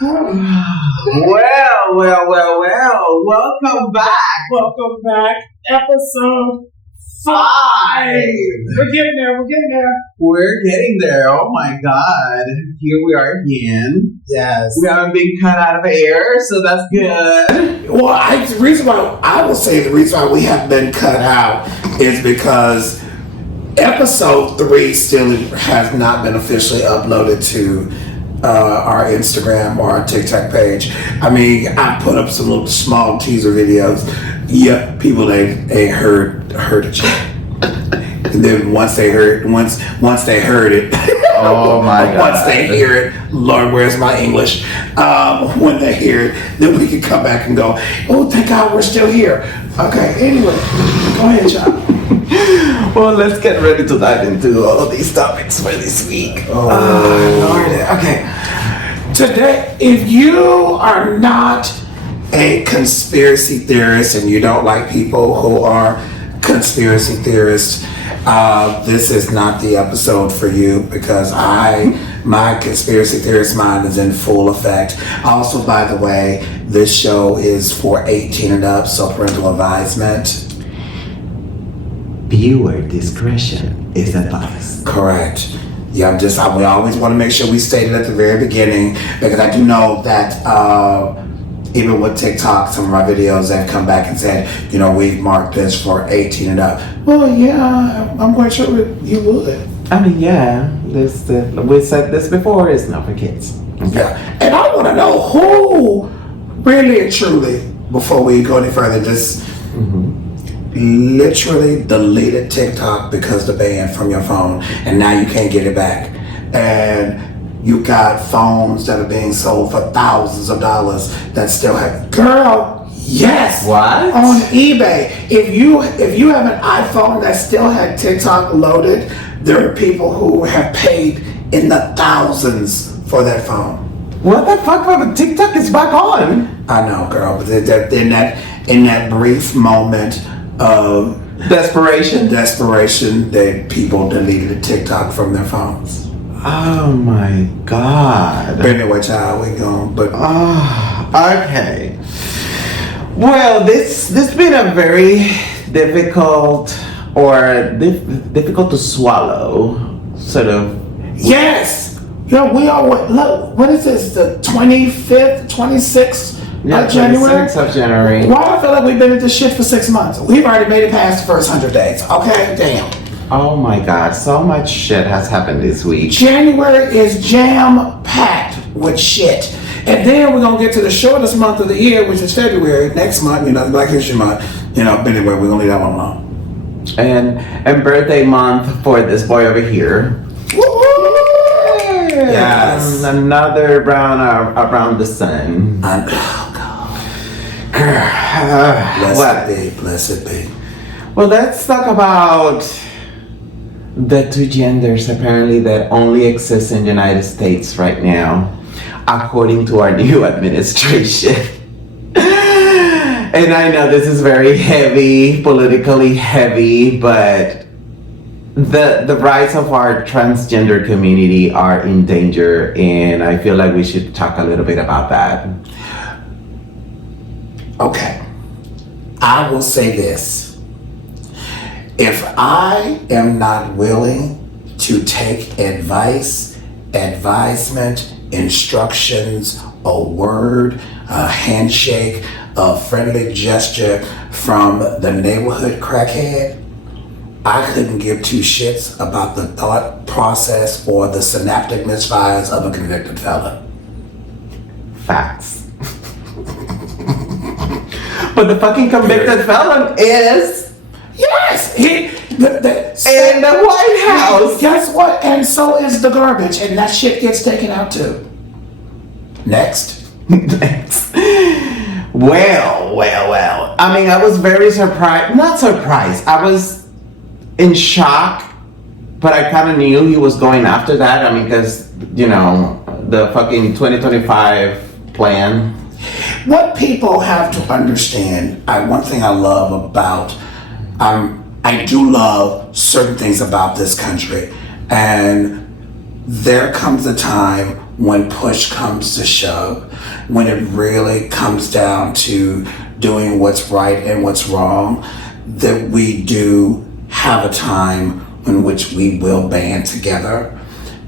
Well. Welcome back. Episode 5. We're getting there. Oh my God. Here we are again. Yes. We haven't been cut out of air, so that's good. Well, the reason why we haven't been cut out is because episode 3 still has not been officially uploaded to our Instagram or our TikTok page. I mean, I put up some little small teaser videos. Yeah, people ain't heard it yet. And then once they heard it, oh my God. Once they hear it, Lord, where's my English? When they hear it, then we can come back and go, oh, thank God we're still here. Okay, anyway, go ahead, child. Well, let's get ready to dive into all of these topics for this week. Lord. Okay. Today, if you are not a conspiracy theorist and you don't like people who are conspiracy theorists, this is not the episode for you because my conspiracy theorist mind is in full effect. Also, by the way, this show is for 18 and up, so parental advisement. Viewer discretion is advised. Correct. Yeah, we always want to make sure we state it at the very beginning because I do know that even with TikTok, some of our videos have come back and said, we've marked this for 18 and up. Well, yeah, I'm quite sure you would. I mean, yeah, we said this before, it's not for kids. Okay. Yeah, and I want to know who really and truly, before we go any further, just literally deleted TikTok because the ban from your phone, and now you can't get it back. And you got phones that are being sold for thousands of dollars that still have. Girl, yes. What? On eBay, if you have an iPhone that still had TikTok loaded, there are people who have paid in the thousands for that phone. What the fuck? TikTok is back on. I know, girl, but in that brief moment of desperation, that people deleted TikTok from their phones. Oh my God. But anyway, child, we gone. But okay. Well, this been a very difficult difficult to swallow sort of. Yes. We are what is this? The 25th, 26th. January? 26th of January. Why do I feel like we've been in this shit for 6 months? We've already made it past the first 100 days. Okay? Damn. Oh my God. So much shit has happened this week. January is jam-packed with shit. And then we're going to get to the shortest month of the year, which is February. Next month, Black History Month. But anyway, we're going to leave that one alone. And birthday month for this boy over here. Yes. Another around the sun. Blessed be. Well, let's talk about the two genders apparently that only exist in the United States right now, according to our new administration. And I know this is very heavy, politically heavy, but the rights of our transgender community are in danger, and I feel like we should talk a little bit about that. Okay. I will say this. If I am not willing to take advisement, instructions, a word, a handshake, a friendly gesture from the neighborhood crackhead, I couldn't give two shits about the thought process or the synaptic misfires of a convicted felon. Facts. But the fucking convicted felon is... Yes! in the White House! Guess what? And so is the garbage, and that shit gets taken out too. Next. Well. I mean, I was very surprised. Not surprised. I was in shock, but I kind of knew he was going after that. I mean, because, the fucking 2025 plan. What people have to understand, one thing I love about, I do love certain things about this country. And there comes a time when push comes to shove, when it really comes down to doing what's right and what's wrong, that we do have a time in which we will band together.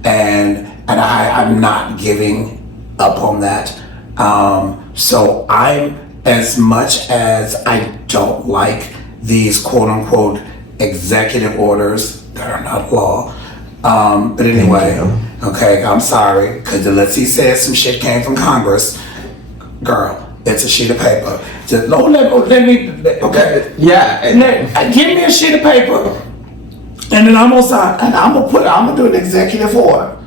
And I'm not giving up on that. So I'm, as much as I don't like these quote unquote executive orders that are not law, but anyway, okay, I'm sorry, because let's see, says some shit came from Congress. Girl, it's a sheet of paper. Just let me okay. Yeah. Give me a sheet of paper, and then I'm gonna do an executive order.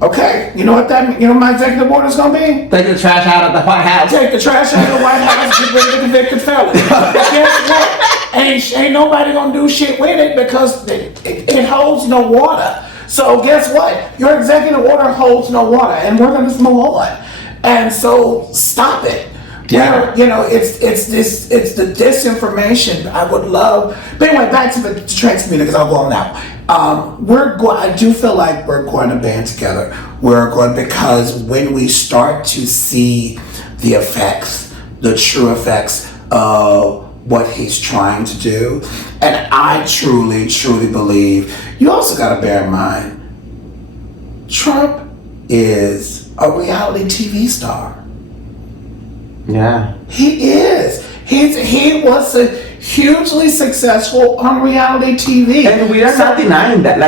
Okay, you know what that means? You know what my executive order is gonna be? Take the trash out of the White House. Take the trash out of the White House, get rid of the convicted felon. Guess what? Ain't nobody gonna do shit with it because it holds no water. So guess what? Your executive order holds no water, and we're gonna just move on. And so stop it. Yeah. You know, it's the disinformation. I would love. But anyway, back to the trans community, because I'll go on now. I do feel like we're going to band together. Because when we start to see the effects, the true effects of what he's trying to do, and I truly, truly believe, you also got to bear in mind, Trump is a reality TV star. Yeah. He is. He was hugely successful on reality TV. And we are not denying that.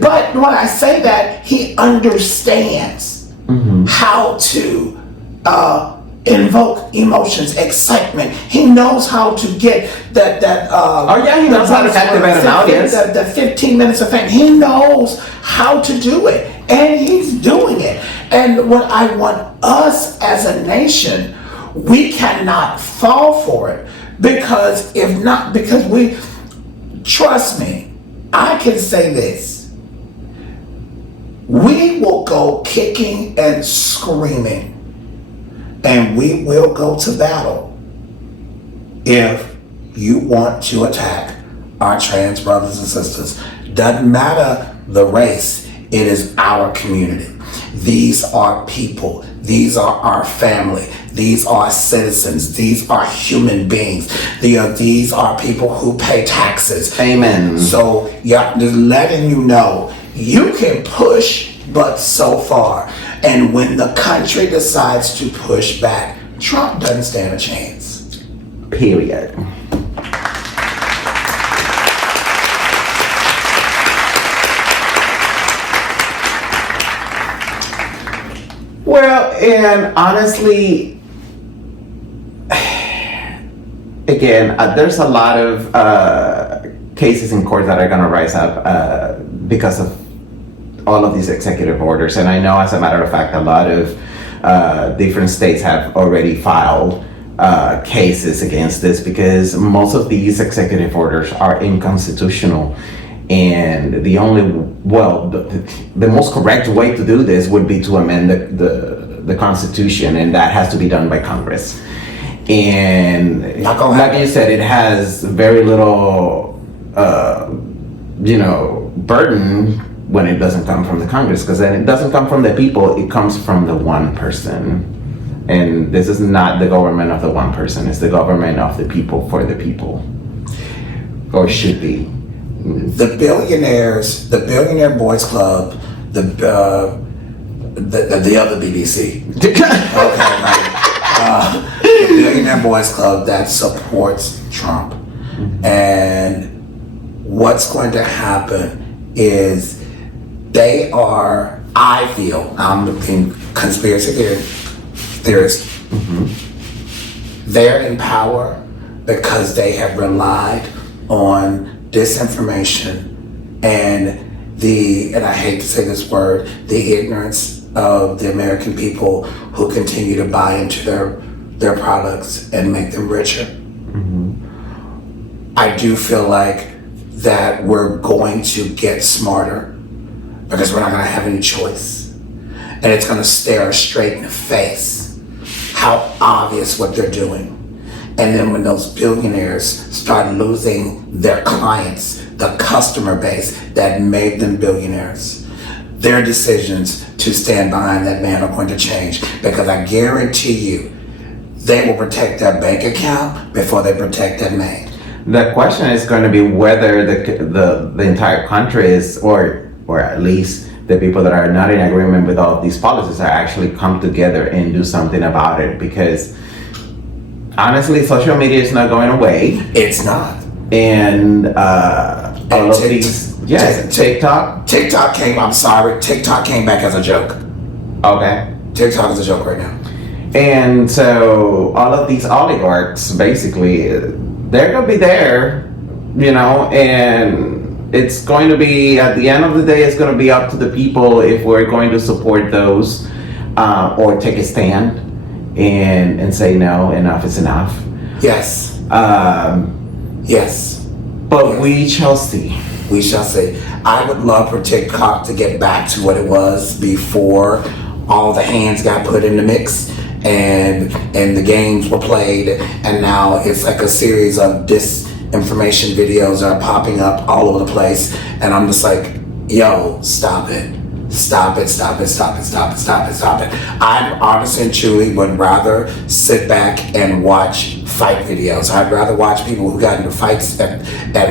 But when I say that, he understands how to invoke emotions, excitement. He knows how to get that. He knows how to captivate an audience. The 15 minutes of fame. He knows how to do it, and he's doing it. And what I want us as a nation, we cannot fall for it, because trust me, I can say this, we will go kicking and screaming, and we will go to battle if you want to attack our trans brothers and sisters. Doesn't matter the race, it is our community. These are people. These are our family. These are citizens. These are human beings. These are people who pay taxes. Amen. So, yeah, just letting you know, you can push, but so far. And when the country decides to push back, Trump doesn't stand a chance. Period. Well, and honestly, again, there's a lot of cases in court that are going to rise up because of all of these executive orders. And I know, as a matter of fact, a lot of different states have already filed cases against this, because most of these executive orders are unconstitutional. And the most correct way to do this would be to amend the Constitution, and that has to be done by Congress. And like you said, it has very little, burden when it doesn't come from the Congress, because then it doesn't come from the people, it comes from the one person. And this is not the government of the one person, it's the government of the people for the people. Or should be. The billionaires, the Billionaire Boys Club, the other BBC. The Billionaire Boys Club that supports Trump. And what's going to happen is they are, I feel, I'm looking conspiracy theorist, they're in power because they have relied on disinformation and I hate to say this word, the ignorance of the American people who continue to buy into their products and make them richer. I do feel like that we're going to get smarter, because we're not going to have any choice, and it's going to stare us straight in the face how obvious what they're doing. And then when those billionaires start losing their clients, the customer base that made them billionaires, their decisions to stand behind that man are going to change, because I guarantee you they will protect their bank account before they protect that man. The question is going to be whether the entire country is, or at least the people that are not in agreement with all of these policies are actually come together and do something about it. Because honestly, social media is not going away. It's not. And all of these, yes, TikTok. TikTok came back as a joke. Okay. TikTok is a joke right now. And so all of these oligarchs, basically, they're going to be there, you know, and it's going to be, at the end of the day, it's going to be up to the people if we're going to support those or take a stand and say, no, enough is enough. Yes. Yes. But yes. We shall see. We shall see. I would love for TikTok to get back to what it was before all the hands got put in the mix and the games were played, and now it's like a series of disinformation videos are popping up all over the place, and I'm just like, yo, stop it. Stop it, stop it, stop it, stop it, stop it, stop it. I honestly and truly would rather sit back and watch fight videos. I'd rather watch people who got into fights at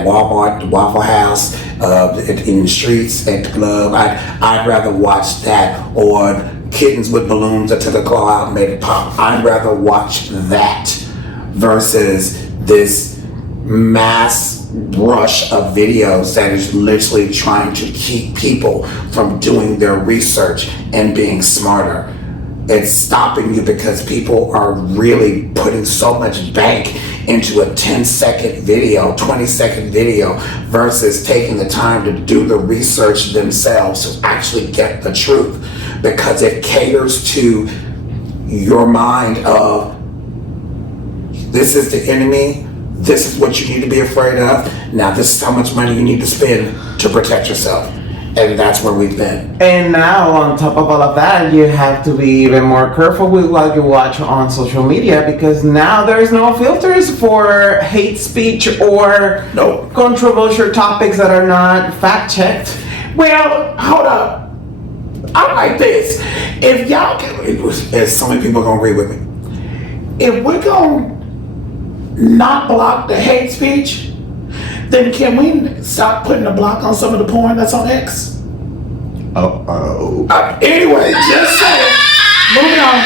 Walmart, the Waffle House, in the streets, at the club. I'd rather watch that, or kittens with balloons that took a claw out and made it pop. I'd rather watch that versus this mass rush of videos that is literally trying to keep people from doing their research and being smarter. It's stopping you because people are really putting so much bank into a 10-second video, 20-second video, versus taking the time to do the research themselves to actually get the truth, because it caters to your mind of, this is the enemy, this is what you need to be afraid of, now this is how much money you need to spend to protect yourself. And that's where we've been. And now, on top of all of that, you have to be even more careful with what you watch on social media, because now there's no filters for hate speech or controversial topics that are not fact-checked. Well, hold up. I'm like this. If y'all can, and so many people are going to agree with me. If we're going to not block the hate speech, then can we stop putting a block on some of the porn that's on X? Anyway, just saying. Moving on.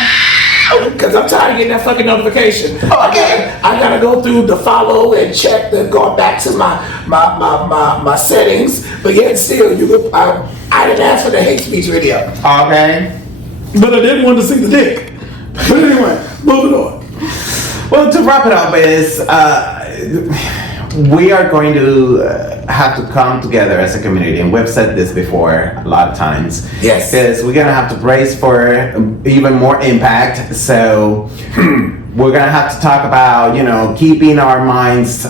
Because I'm tired of getting that fucking notification. Okay. I gotta go through the follow and check the going back to my settings. But yet still, I didn't ask for the hate speech video. Okay. But I didn't want to see the dick. But anyway, moving on. Well, to wrap it up is, we are going to have to come together as a community, and we've said this before a lot of times. Yes. Because we're gonna have to brace for even more impact. So we're gonna have to talk about, you know, keeping our minds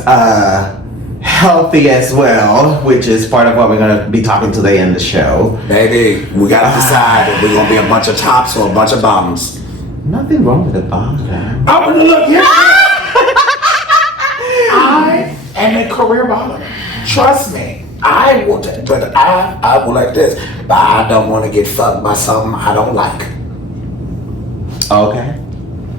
healthy as well, which is part of what we're gonna be talking today in the show. Baby, we gotta decide if we're gonna be a bunch of tops or a bunch of bottoms. Nothing wrong with the bottom. I wanna look here. I am a career bottom. Trust me. I will like this, but I don't want to get fucked by something I don't like. Okay.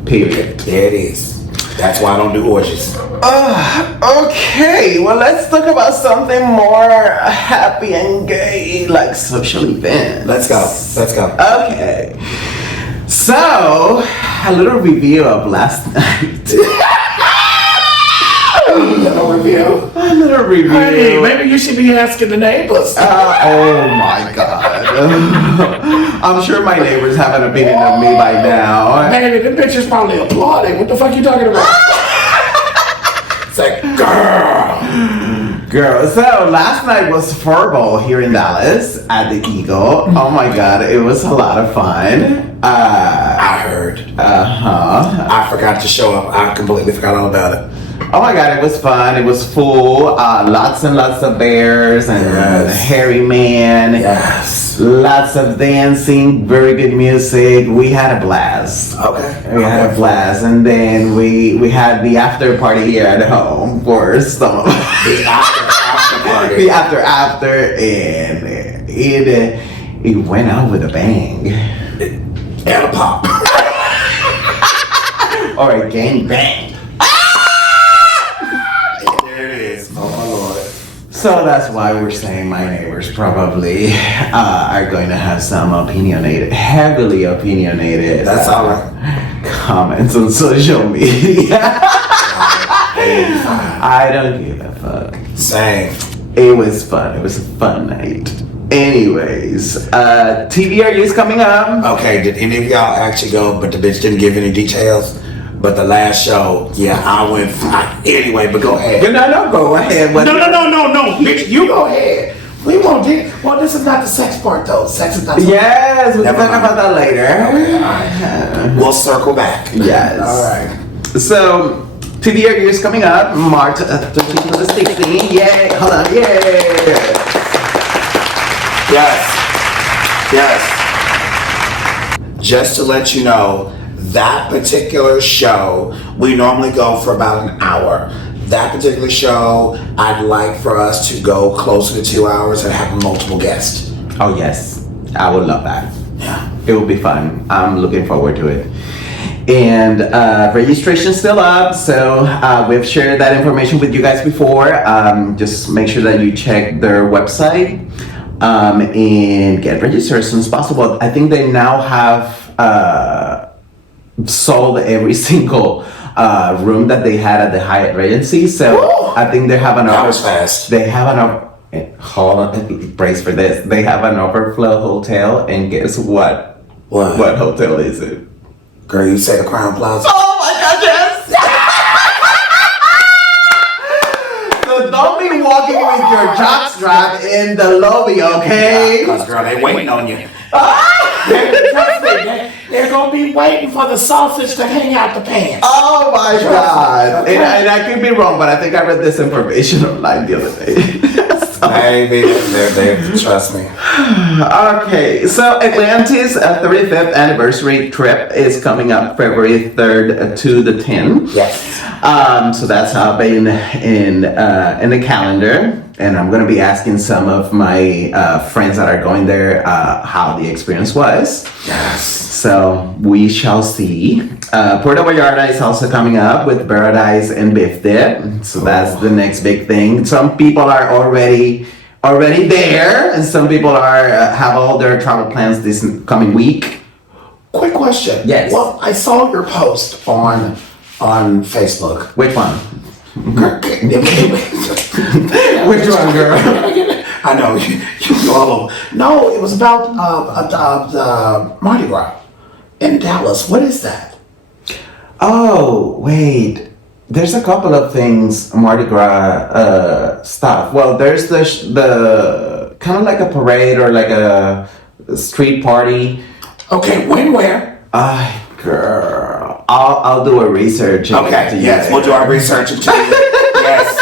Period. There it is. That's why I don't do orgies. Okay. Well, let's talk about something more happy and gay, like social events. Let's go. Okay. So, a little review of last night. A little review. Honey, maybe you should be asking the neighbors. Oh my God. I'm sure my neighbors have an opinion of me by now. Baby, the bitch is probably applauding. What the fuck you talking about? It's like, Girl, so last night was Fur Bowl here in Dallas at the Eagle. Oh my God, it was a lot of fun. I heard. I forgot to show up. I completely forgot all about it. Oh my God, it was fun. It was full. Lots and lots of bears and hairy man. Yes. Lots of dancing. Very good music. We had a blast. Okay. We had a blast, and then we had the after party here at home for some of the after party. The after, and it went out with a bang. And a pop. Or a gang bang. There it is. Oh my Lord. So that's why we're saying my neighbors probably are going to have some heavily opinionated That's all right. comments on social media. I don't give a fuck. Same. It was fun. It was a fun night. Anyways, TVRU is coming up. Okay, did any of y'all actually go, but the bitch didn't give any details? But the last show, yeah, I went. Anyway, but go ahead. No, go ahead. No, bitch, you go ahead. We won't do. Well, this is not the sex part, though. Sex is not. Yes, we can talk about that later. Okay, all right. We'll circle back. Yes. All right. So, TVRU is coming up March 13th to the 16th. Yay! Hold on. Yay! Yes. Just to let you know, that particular show, we normally go for about an hour. That particular show, I'd like for us to go closer to 2 hours and have multiple guests. Oh yes, I would love that. Yeah. It will be fun. I'm looking forward to it. And registration's still up, so we've shared that information with you guys before. Just make sure that you check their website and get registered as soon as possible. I think they now have sold every single room that they had at the Hyatt Regency. So Woo! I think they have an That offer. was fast. They have an hold on, brace for this. They have an overflow hotel, and guess what? What? What hotel is it? Girl, you say the Crown Plaza? Oh my God, yes! So don't be walking with your jockstrap in the lobby, okay? Because, girl, they waiting on you. They're going to be waiting for the sausage to hang out the pants. Oh my God. Okay. And I could be wrong, but I think I read this information online the other day. Maybe. They trust me. Okay, so Atlantis' 35th anniversary trip is coming up February 3rd to the 10th. Yes. So that's been in the calendar, and I'm gonna be asking some of my friends that are going there how the experience was. Yes. So we shall see. Puerto Vallarta is also coming up with Paradise and Biff Dip. So that's the next big thing. Some people are already there, and some people are have all their travel plans this coming week. Quick question. Yes. Well, I saw your post on Facebook. Which one? Which one, girl? I know you all over. No, it was about Mardi Gras in Dallas. What is that? Oh, wait. There's a couple of things Mardi Gras stuff. Well, there's the kind of like a parade or like a street party. Okay, when, where? Girl, I'll do a research. And get to Okay, you yes, we'll do our research and tell you. Yes.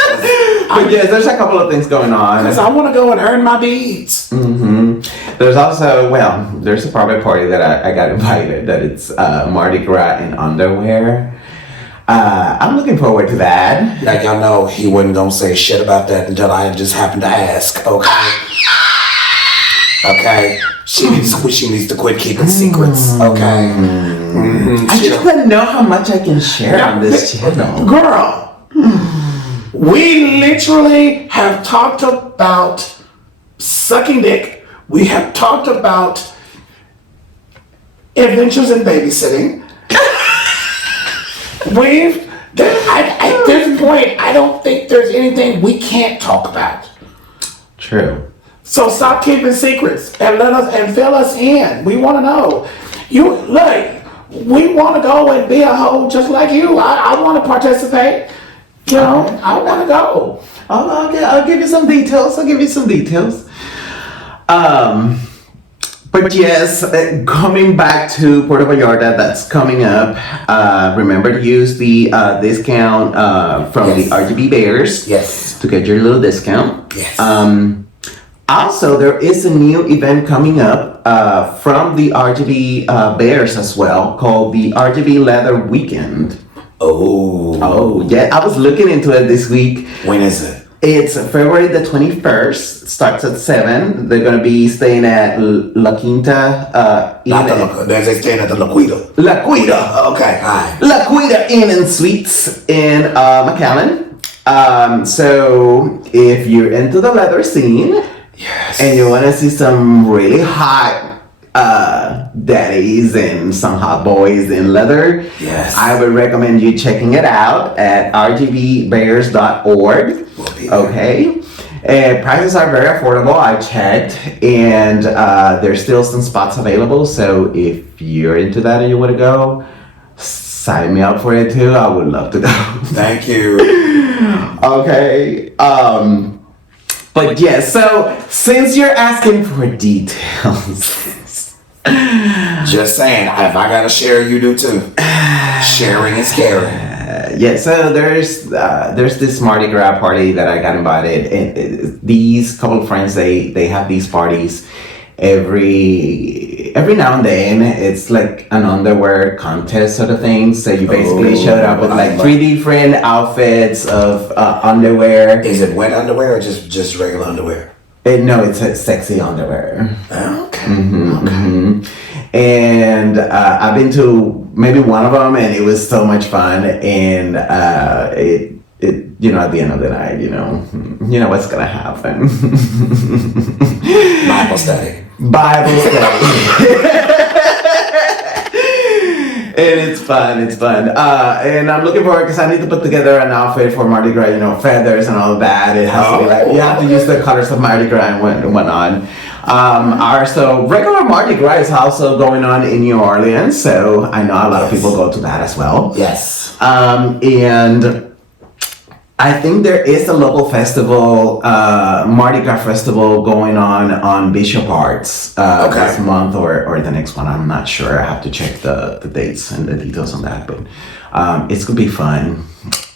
But yes, there's a couple of things going on. Because I want to go and earn my beads. Mm-hmm. There's also, there's a private party that I got invited that it's Mardi Gras in underwear. I'm looking forward to that. Like y'all know, he wasn't gonna say shit about that until I just happened to ask. Okay. Okay. She needs to quit keeping secrets. Okay. Mm-hmm. I just want to know how much I can share on this channel. Girl, we literally have talked about sucking dick. We have talked about adventures in babysitting. At this point, I don't think there's anything we can't talk about. True. So stop keeping secrets and let us and fill us in. We want to know. You look. We want to go and be a hoe just like you. I want to participate. You know, I want to go. I'll give you some details. But yes, coming back to Puerto Vallarta, that's coming up. Remember to use the discount from the RGB Bears. Yes. To get your little discount. Yes. Also, there is a new event coming up from the RGB Bears as well, called the RGB Leather Weekend. Oh. Oh, yeah. I was looking into it this week. When is it? It's February the 21st. Starts at 7. They're going to be staying at La Quinta. They're staying at the La Quinta. La Quinta. Okay, all right. La Quinta Inn and Suites in McAllen. So if you're into the leather scene, yes, and you want to see some really hot daddies and some hot boys in leather, yes, I would recommend you checking it out at rgbbears.org. Okay. And prices are very affordable. I checked, and there's still some spots available. So if you're into that and you want to go, sign me up for it too. I would love to go. Thank you. Okay. But yeah, so since you're asking for details, just saying, if I gotta share, you do too. Sharing is caring. Yeah, so there's this Mardi Gras party that I got invited, and these couple of friends they have these parties every now and then. It's like an underwear contest sort of thing. So you basically showed up with like 3 different outfits of underwear. Is it wet underwear or just regular underwear? No, it's sexy underwear. Okay. Mm-hmm. And I've been to maybe one of them, and it was so much fun. And it at the end of the night, you know what's gonna happen. Bible study. And it's fun. And I'm looking forward because I need to put together an outfit for Mardi Gras, feathers and all of that. It has to be like, you have to use the colors of Mardi Gras and whatnot. So regular Mardi Gras is also going on in New Orleans, so I know a lot of people go to that as well. Yes. And I think there is a local festival, Mardi Gras festival going on Bishop Arts this month or the next one. I'm not sure. I have to check the dates and the details on that, but it's gonna be fun.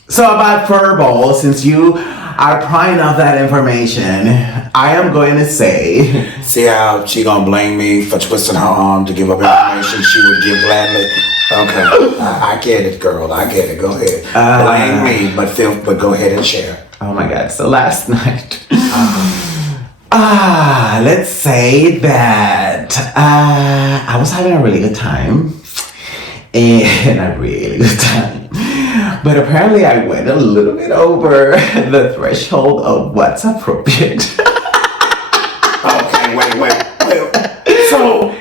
So about Furball, since you are prying off that information, I am going to say... See how she gonna blame me for twisting her arm to give up information she would give gladly? Okay, I get it, girl. I get it. Go ahead. Blame me, but go ahead and share. Oh my God. So last night... let's say that I was having a really good time. And a really good time. But apparently I went a little bit over the threshold of what's appropriate. Okay, wait. So,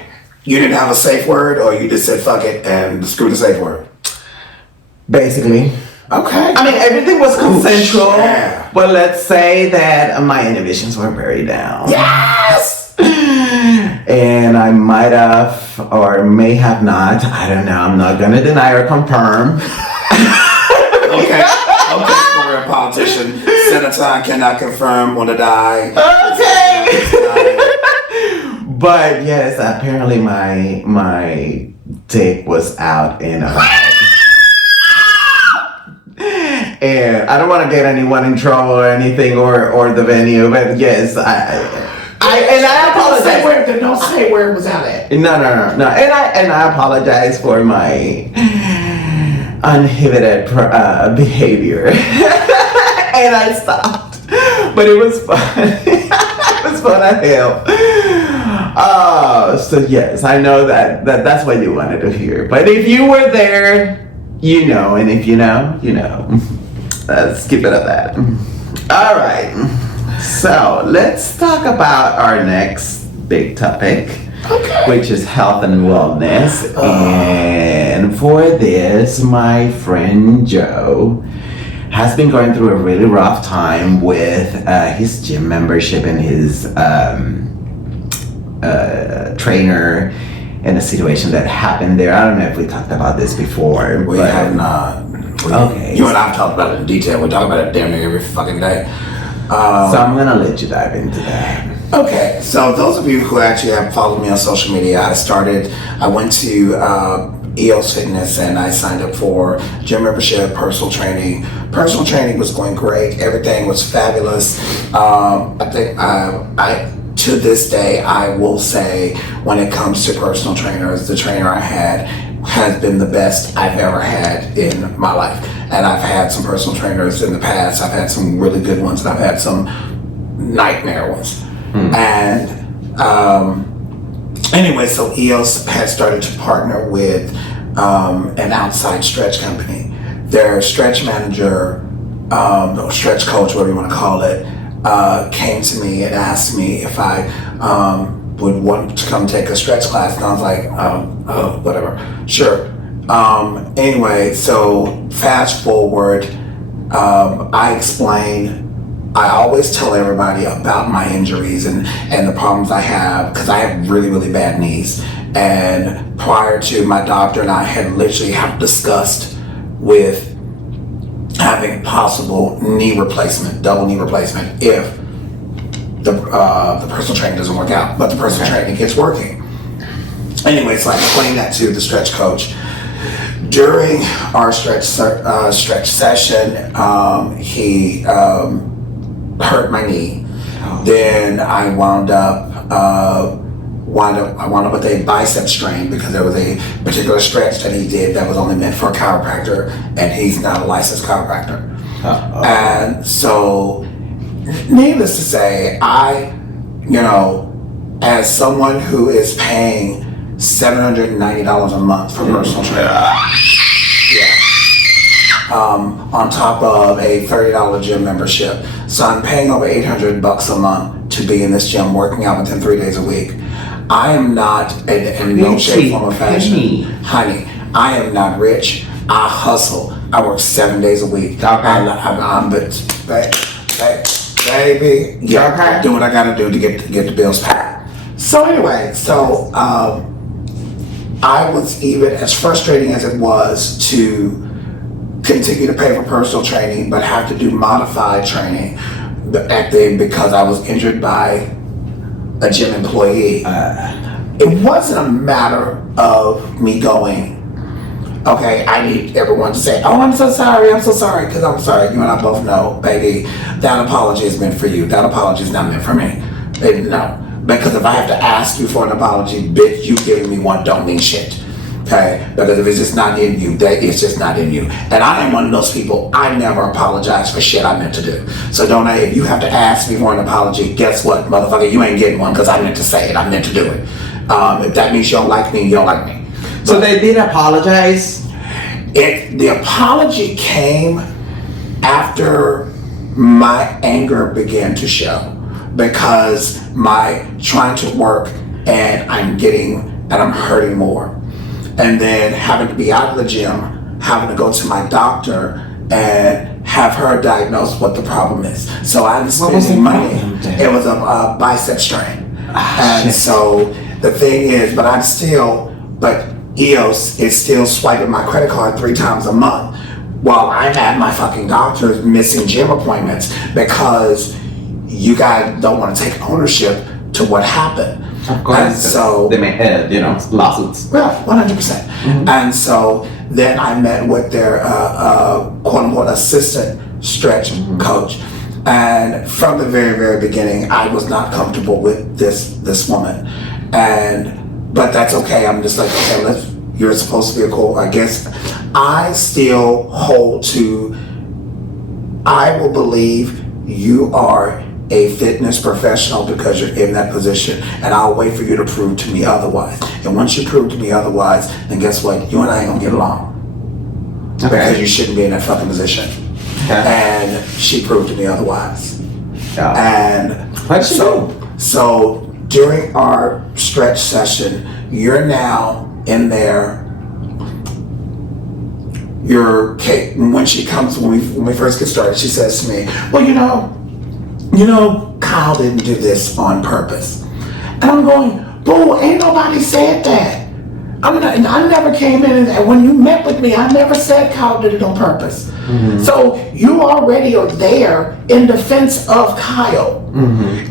you didn't have a safe word, or you just said fuck it and screw the safe word? Basically. Okay. I mean, everything was consensual. Yeah. But let's say that my inhibitions were very down. Yes! And I might have or may have not. I don't know. I'm not going to deny or confirm. Okay, we're a politician. Senator cannot confirm on the die. Okay. But yes, apparently my dick was out and about. And I don't want to get anyone in trouble or anything or the venue, but yes, I apologize. Don't say where it was out at. No. And I apologize for my uninhibited behavior. And I stopped. But it was fun. It was fun as hell. So yes, I know that's what you wanted to hear. But if you were there, you know, and if you know, you know. Let's keep it at that. All right. So let's talk about our next big topic, which is health and wellness. And for this, my friend Joe has been going through a really rough time with his gym membership and his trainer and a situation that happened there. I don't know if we talked about this before. We have not. Okay. You and I have talked about it in detail. We talk about it damn near every fucking day. So I'm gonna let you dive into that. Okay, so those of you who actually have followed me on social media, I went to EOS Fitness and I signed up for gym membership, personal training. Personal training was going great. Everything was fabulous. I think to this day, I will say when it comes to personal trainers, the trainer I had has been the best I've ever had in my life. And I've had some personal trainers in the past. I've had some really good ones, and I've had some nightmare ones. And anyway, so EOS has started to partner with an outside stretch company. Their stretch manager, or stretch coach, whatever you want to call it, came to me and asked me if I would want to come take a stretch class, and I was like, whatever, sure. Anyway, so fast forward, I always tell everybody about my injuries and the problems I have, because I have really, really bad knees. And prior to, my doctor and I had literally discussed with having possible knee replacement, double knee replacement, if the personal training doesn't work out, but the personal training gets working. Anyway, so I explained that to the stretch coach. During our stretch session, he hurt my knee. Then I wound up with a bicep strain, because there was a particular stretch that he did that was only meant for a chiropractor, and he's not a licensed chiropractor. And so, needless to say, as someone who is paying $790 a month for personal training, on top of a $30 gym membership, so I'm paying over $800 a month to be in this gym working out within 3 days a week. I am not, in no shape, form, or fashion, honey, I am not rich. I hustle. I work 7 days a week. Baby, yeah, do what I gotta do to get the bills paid. So anyway, I was, even as frustrating as it was to continue to pay for personal training, but have to do modified training because I was injured by a gym employee. It wasn't a matter of me going, okay, I need everyone to say, oh, I'm so sorry, because I'm sorry. You and I both know, baby, that apology is meant for you. That apology is not meant for me. No, because if I have to ask you for an apology, bitch, you giving me one don't mean shit. Okay, because if it's just not in you, it's just not in you. And I am one of those people, I never apologize for shit I meant to do. So if you have to ask me for an apology, guess what, motherfucker, you ain't getting one, because I meant to say it, I meant to do it. If that means you don't like me, you don't like me. So they did apologize? The apology came after my anger began to show, because my trying to work and I'm hurting more. And then having to be out of the gym, having to go to my doctor and have her diagnose what the problem is. So I'm spending money. It was a bicep strain. And so the thing is, but EOS is still swiping my credit card 3 times a month while I'm at my fucking doctor's missing gym appointments, because you guys don't want to take ownership to what happened. Of course. And so they may have, lawsuits. Well, 100%. And so then I met with their quote unquote assistant stretch coach. And from the very, very beginning, I was not comfortable with this woman. But that's okay. I'm just like, okay, you're supposed to be a cool, I guess. I still hold to, I will believe you are a fitness professional because you're in that position, and I'll wait for you to prove to me otherwise. And once you prove to me otherwise, then guess what? You and I ain't gonna get along. Okay. Because you shouldn't be in that fucking position. Okay. And she proved to me otherwise. Yeah. And so during our stretch session, you're now in there. When she comes, when we first get started, she says to me, well, Kyle didn't do this on purpose. And I'm going, boo, ain't nobody said that. I never came in, and when you met with me, I never said Kyle did it on purpose. So you already are there in defense of Kyle.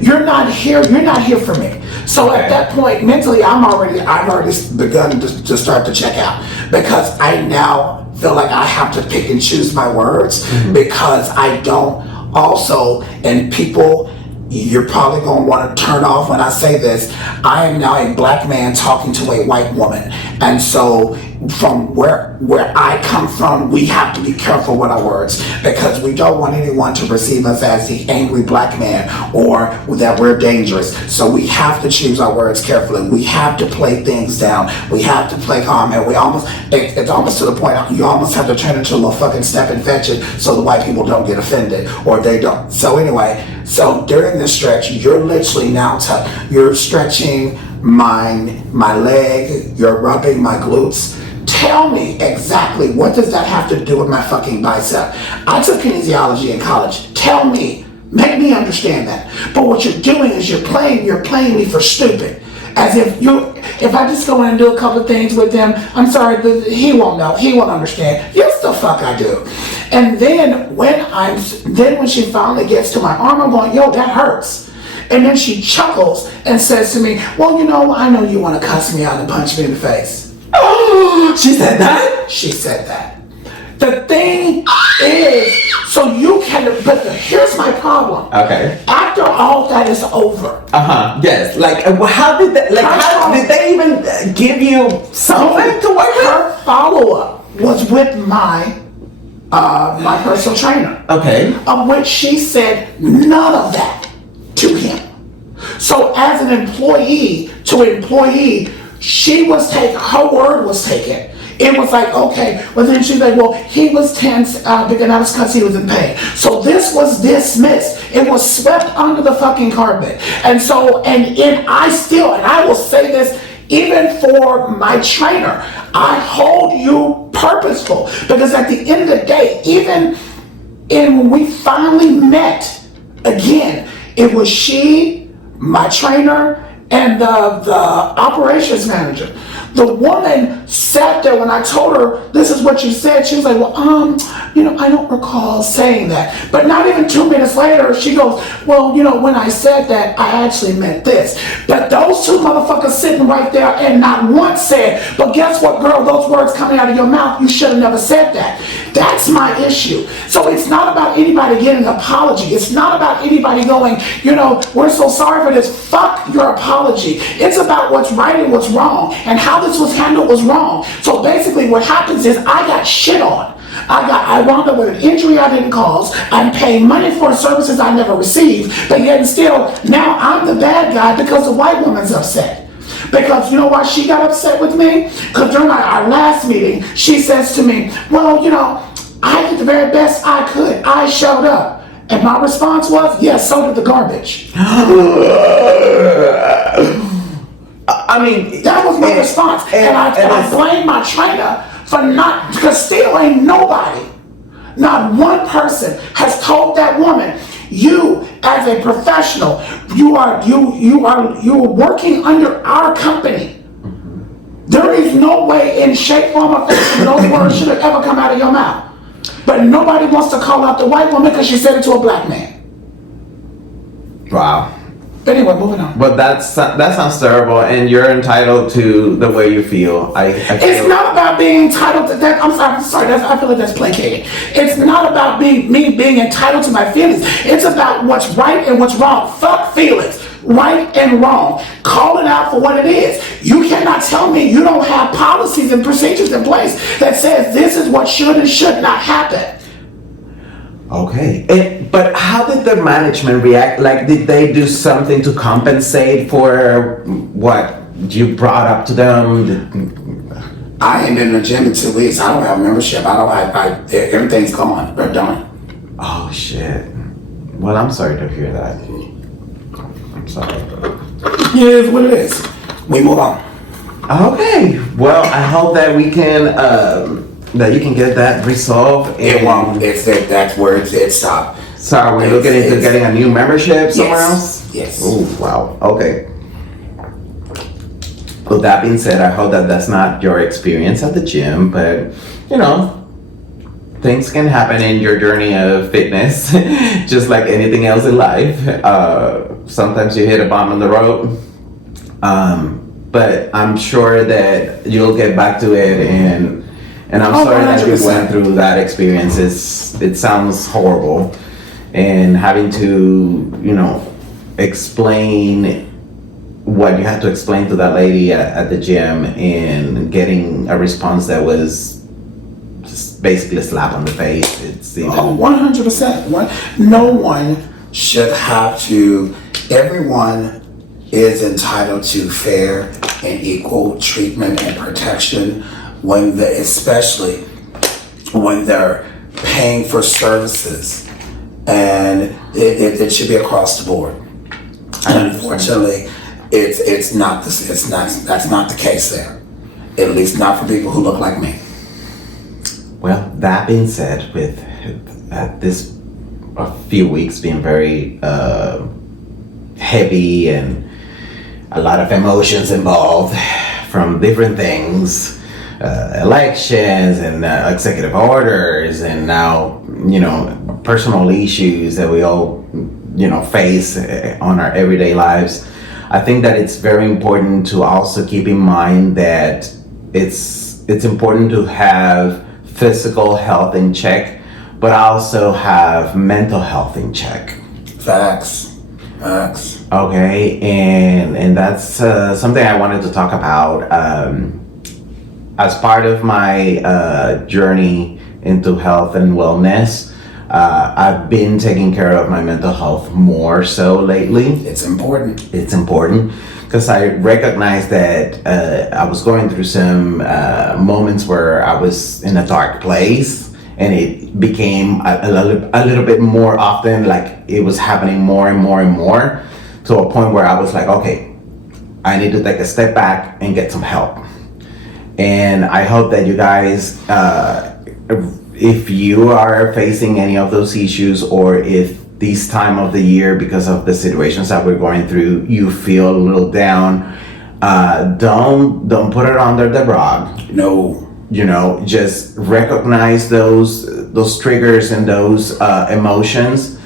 You're not here for me. So at that point, mentally, I've already begun to start to check out, because I now feel like I have to pick and choose my words, because I don't also, and people you're probably going to want to turn off when I say this. I am now a black man talking to a white woman. And so from where I come from, we have to be careful with our words because we don't want anyone to perceive us as the angry black man or that we're dangerous. So we have to choose our words carefully. We have to play things down. We have to play calm, and it's almost to the point you almost have to turn into a little fucking step and fetch it so the white people don't get offended or they don't. So anyway, so during this stretch, you're literally now you're stretching my leg, you're rubbing my glutes. Tell me exactly, what does that have to do with my fucking bicep? I took kinesiology in college. Tell me, make me understand that. But what you're doing is you're playing me for stupid. As if I just go in and do a couple of things with him, I'm sorry, he won't know, he won't understand. Yes, the fuck I do. And then when she finally gets to my arm, I'm going, yo, that hurts. And then she chuckles and says to me, well, I know you want to cuss me out and punch me in the face. Oh, she said that? She said that. The thing is, so you can, but here's my problem. Okay. After all that is over. Yes. Like, how did they even give you something to work with? Her follow-up was with my personal trainer. Okay. Of which she said none of that to him. So as an employee to employee, her word was taken. It was like, okay, well then she's like, well, he was tense because he was in pain. So this was dismissed. It was swept under the fucking carpet. And so, and I will say this, even for my trainer, I hold you purposeful. Because at the end of the day, when we finally met again, it was she, my trainer, and the operations manager. The woman sat there when I told her this is what you said. She was like, well, I don't recall saying that. But not even 2 minutes later, she goes, well, when I said that, I actually meant this. But those two motherfuckers sitting right there and not once said, but guess what, girl, those words coming out of your mouth, you should have never said that. That's my issue. So it's not about anybody getting an apology. It's not about anybody going, we're so sorry for this. Fuck your apology. It's about what's right and what's wrong and how this was handled was wrong. So basically what happens is I got shit on. I wound up with an injury I didn't cause. I'm paying money for services I never received. But yet still, now I'm the bad guy because the white woman's upset. Because you know why she got upset with me? Because during our last meeting, she says to me, well, I did the very best I could. I showed up. And my response was, yes, so did the garbage. I mean, that was my response. And I blame my trainer for not, because still ain't nobody, not one person has told that woman, you as a professional, you are working under our company. There is no way in shape, form, or fashion those words should have ever come out of your mouth. But nobody wants to call out the white woman because she said it to a black man. Wow. Anyway, moving on. But that sounds terrible, and you're entitled to the way you feel. It's not about being entitled to that. I'm sorry. I feel like that's placated. It's not about me being entitled to my feelings. It's about what's right and what's wrong. Fuck feelings. Right and wrong. Call it out for what it is. You cannot tell me you don't have policies and procedures in place that says this is what should and should not happen. Okay. But how did the management react? Like, did they do something to compensate for what you brought up to them? I ain't been in the gym in 2 weeks. I don't have a membership. Everything's gone. They're done. Oh, shit. Well, I'm sorry to hear that. I'm sorry. It is what it is. We move on. Okay. Well, I hope that we can, that you can get that resolved. It won't. That's where it stopped. So are we looking into getting a new membership somewhere else? Yes. Oh, wow. Okay. With that being said, I hope that that's not your experience at the gym, but, things can happen in your journey of fitness, just like anything else in life. Sometimes you hit a bump on the road, but I'm sure that you'll get back to it, and I'm sorry 100%. That you went through that experience. It sounds horrible. And having to, explain what you had to explain to that lady at the gym and getting a response that was just basically a slap on the face. It's even... Oh, 100%. No one should have to, everyone is entitled to fair and equal treatment and protection especially when they're paying for services. And it should be across the board. And unfortunately, that's not the case there. At least not for people who look like me. Well, that being said, with this a few weeks being very heavy and a lot of emotions involved from different things, elections and executive orders, and now, personal issues that we all, face on our everyday lives. I think that it's very important to also keep in mind that it's important to have physical health in check, but also have mental health in check. Facts. Okay, and that's something I wanted to talk about. As part of my journey into health and wellness, I've been taking care of my mental health more so lately. It's important because I recognize that I was going through some moments where I was in a dark place, and it became a little bit more often, like it was happening more and more and more, to a point where I was like, okay, I need to take a step back and get some help. And I hope that you guys, if you are facing any of those issues, or if this time of the year, because of the situations that we're going through, you feel a little down, don't put it under the rug. No. Just recognize those triggers and those emotions.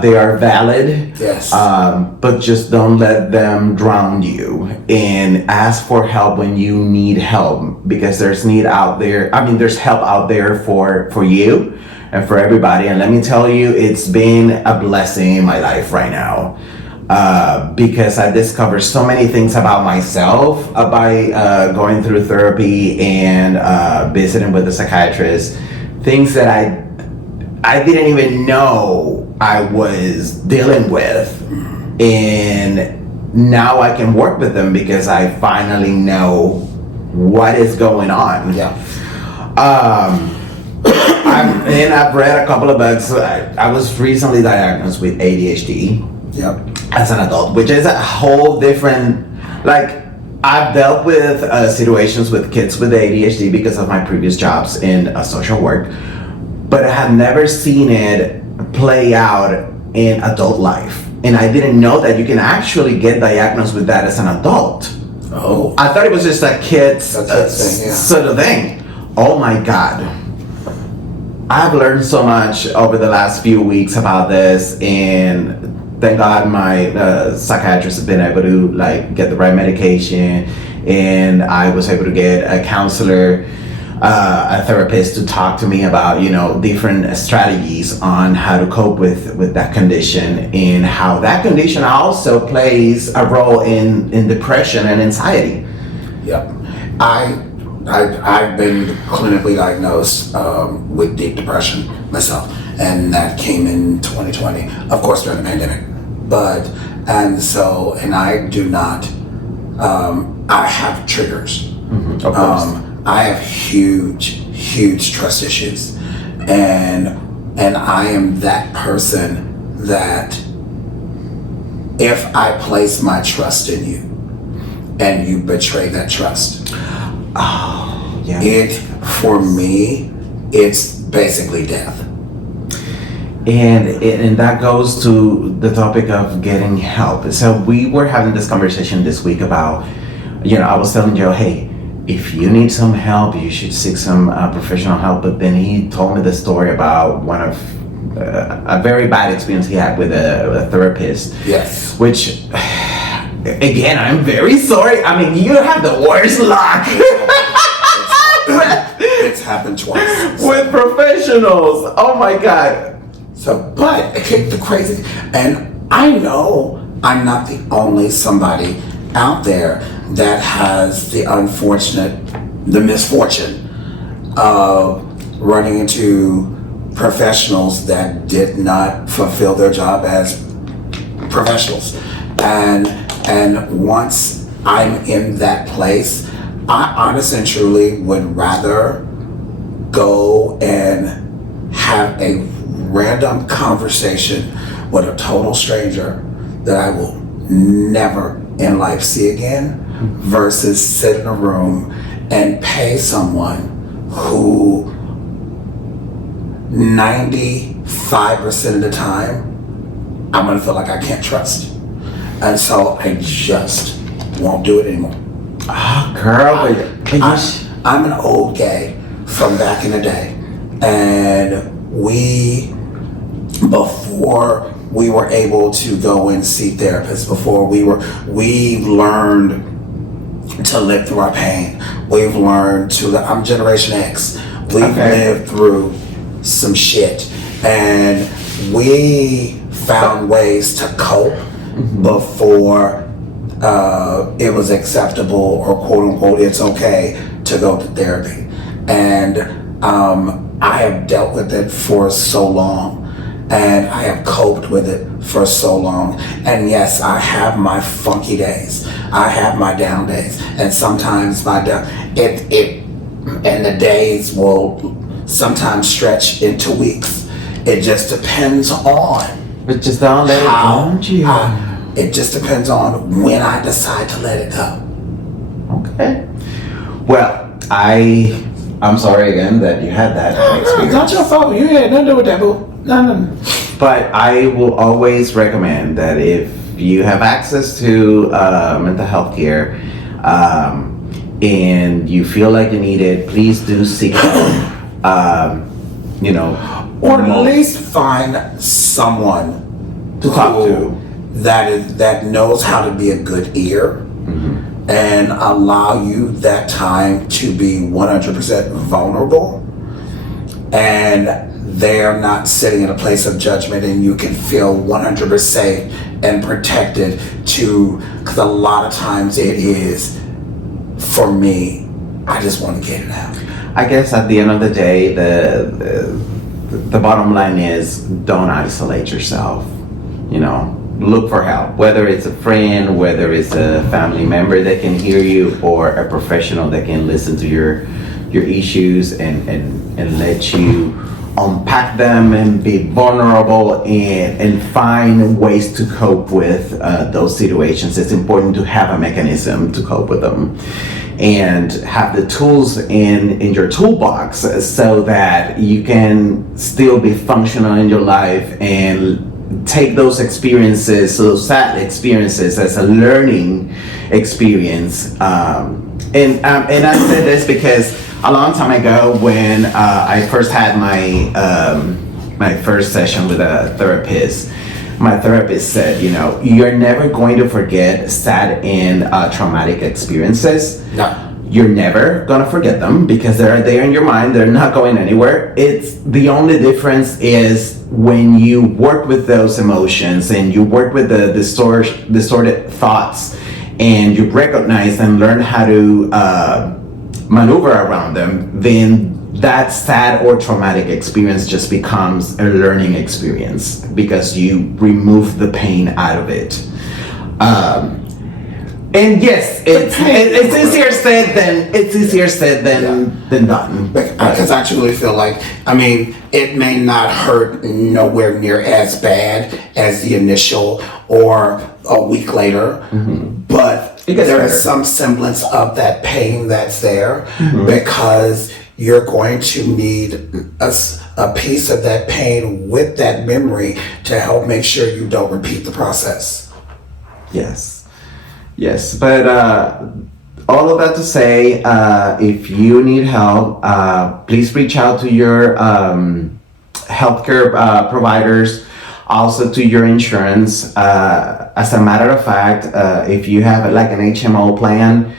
They are valid. Yes. But just don't let them drown you, and ask for help when you need help, because there's need out there. There's help out there for you and for everybody. And let me tell you, it's been a blessing in my life right now, because I discovered so many things about myself by going through therapy and visiting with a psychiatrist. Things that I didn't even know I was dealing with, and now I can work with them because I finally know what is going on. Yeah. I've read a couple of books. I was recently diagnosed with ADHD. Yep. As an adult, which is a whole different, I've dealt with situations with kids with ADHD because of my previous jobs in social work, but I have never seen it play out in adult life. And I didn't know that you can actually get diagnosed with that as an adult. Oh. I thought it was just a kid's sort of thing. Oh my God. I've learned so much over the last few weeks about this, and thank God my psychiatrist has been able to get the right medication, and I was able to get a counselor, a therapist, to talk to me about different strategies on how to cope with that condition, and how that condition also plays a role in depression and anxiety. Yep. I've been clinically diagnosed with deep depression myself, and that came in 2020, of course during the pandemic. And I do not. I have triggers. Mm-hmm. Of course. I have huge trust issues, and I am that person that if I place my trust in you and you betray that trust, for me, it's basically death. And that goes to the topic of getting help. So we were having this conversation this week about, I was telling Joe, hey, if you need some help, you should seek some professional help. But then he told me the story about one of a very bad experience he had with a therapist. Yes. Which, again, I'm very sorry. You have the worst luck. It's happened twice. With professionals. Oh my God. So, but the crazy, and I know I'm not the only somebody out there that has the misfortune of running into professionals that did not fulfill their job as professionals. And once I'm in that place, I honestly and truly would rather go and have a random conversation with a total stranger that I will never in life see again versus sit in a room and pay someone who 95% of the time I'm gonna feel like I can't trust. And so I just won't do it anymore. Oh, girl, I'm an old gay from back in the day. And before we were able to go and see therapists, we learned to live through our pain. We've learned I'm Generation X. We've lived through some shit. And we found ways to cope before it was acceptable or quote unquote it's okay to go to therapy. And I have dealt with it for so long, and I have coped with it for so long. And yes, I have my funky days. I have my down days, and sometimes and the days will sometimes stretch into weeks. It just depends on. But just don't let it own you. It just depends on when I decide to let it go. Okay. Well, I'm sorry again that you had that experience. It's not your fault. You had nothing to do with that, boo. No. But I will always recommend that if you have access to mental health care and you feel like you need it, please do seek help. Or at least find someone to talk to that knows how to be a good ear and allow you that time to be 100% vulnerable, and they're not sitting in a place of judgment, and you can feel 100% safe and protected because a lot of times it is, for me, I just want to get it out. I guess at the end of the day, the bottom line is don't isolate yourself. Look for help, whether it's a friend, whether it's a family member that can hear you, or a professional that can listen to your issues and let you unpack them and be vulnerable and find ways to cope with those situations. It's important to have a mechanism to cope with them and have the tools in your toolbox so that you can still be functional in your life and take those experiences, those sad experiences, as a learning experience. And I said this because a long time ago, when I first had my first session with a therapist, my therapist said, you're never going to forget sad and traumatic experiences. No. You're never gonna forget them because they're there in your mind. They're not going anywhere. It's the only difference is when you work with those emotions and you work with the distorted thoughts, and you recognize and learn how to maneuver around them, then that sad or traumatic experience just becomes a learning experience because you remove the pain out of it. And yes, it's easier said than done. Because I truly feel like, it may not hurt nowhere near as bad as the initial or a week later, but there is some semblance of that pain that's there because you're going to need a piece of that pain with that memory to help make sure you don't repeat the process. Yes, but all of that to say, if you need help, please reach out to your healthcare providers, also to your insurance. As a matter of fact, if you have like an HMO plan,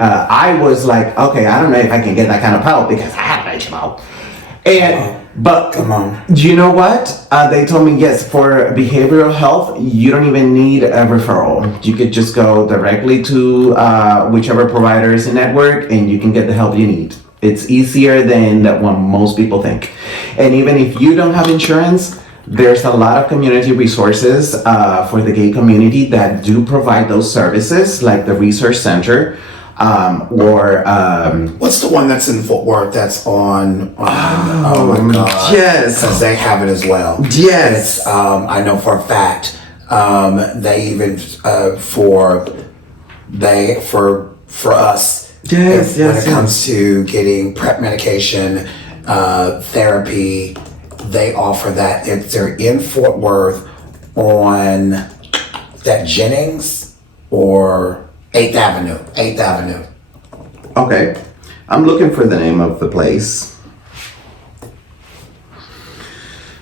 I was like, okay, I don't know if I can get that kind of help because I have an HMO. And But Come on. do you know what? They told me yes, for behavioral health, you don't even need a referral. You could just go directly to whichever provider is in network and you can get the help you need. It's easier than what most people think. And even if you don't have insurance, there's a lot of community resources for the gay community that do provide those services, like the Research Center. What's the one that's in Fort Worth that's on oh my god, yes, because they have it as well. Yes. It's, I know for a fact, they even for us, Yes, when yes, it comes to getting PrEP medication, therapy, they offer that. If they're in Fort Worth on that Jennings or 8th Avenue. Okay, I'm looking for the name of the place.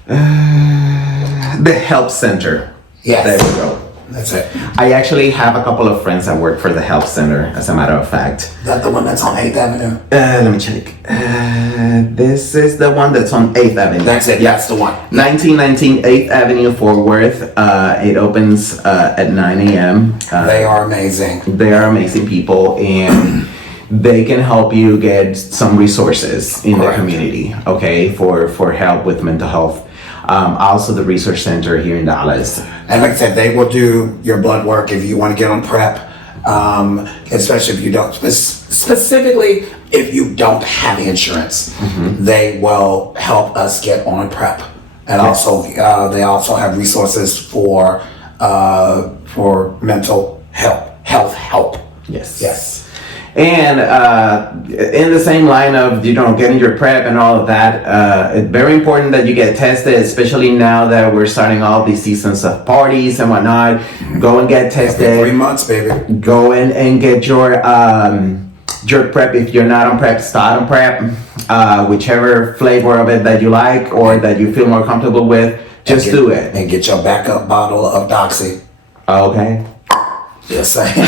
The Help Center. Yes. There we go. That's it. I actually have a couple of friends that work for the Help Center, as a matter of fact. Is that the one that's on 8th Avenue? Let me check. This is the one that's on 8th Avenue. That's it. That's the one. 1919 8th Avenue, Fort Worth. It opens at 9 a.m. They are amazing. They are amazing people, and they can help you get some resources in the community, okay, for help with mental health. Also the Research Center here in Dallas. And like I said, they will do your blood work if you want to get on PrEP, especially if you don't, specifically if you don't have insurance. They will help us get on PrEP. And also, they also have resources for mental health help. Yes. And in the same line of, getting your PrEP and all of that, it's very important that you get tested, especially now that we're starting all these seasons of parties and whatnot. Go and get tested. Every 3 months, baby. Go in and get your PrEP. If you're not on PrEP, start on PrEP. Whichever flavor of it that you like or that you feel more comfortable with, just do it. And get your backup bottle of Doxy. Okay. Just saying.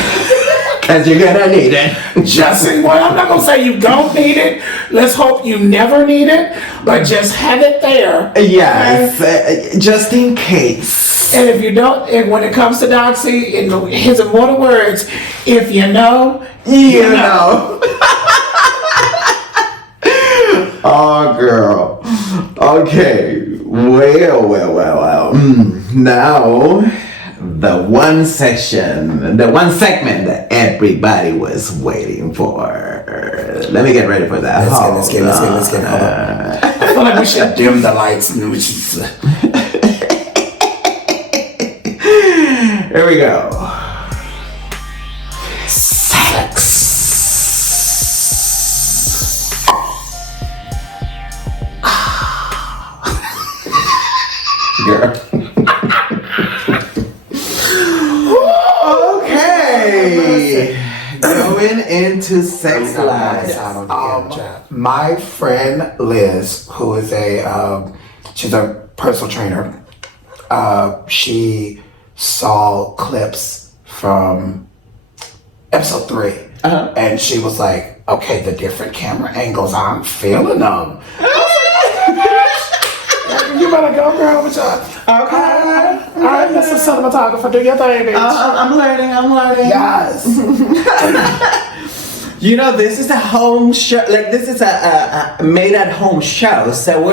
Because you're gonna need it. Just saying. Well, I'm not gonna say you don't need it. Let's hope you never need it, but just have it there. Yes, just in case. And if you don't, and when it comes to Doxy, in his immortal words, if you know, you know. Oh, girl. Okay. Well. Now, the one segment that everybody was waiting for. Let me get ready for that. Let's get. Hold on. I feel like we should dim the lights and we should. Here we go. Sex. Girl. Okay. Going into sex lives. My friend Liz, who is she's a personal trainer. She saw clips from episode 3, and she was like, "Okay, the different camera angles, I'm feeling them." You better go, girl. With your okay. All right, Mr. Cinematographer, do your thing, bitch. I'm learning. Yes. This is a home show. Like, this is a made at home show. So we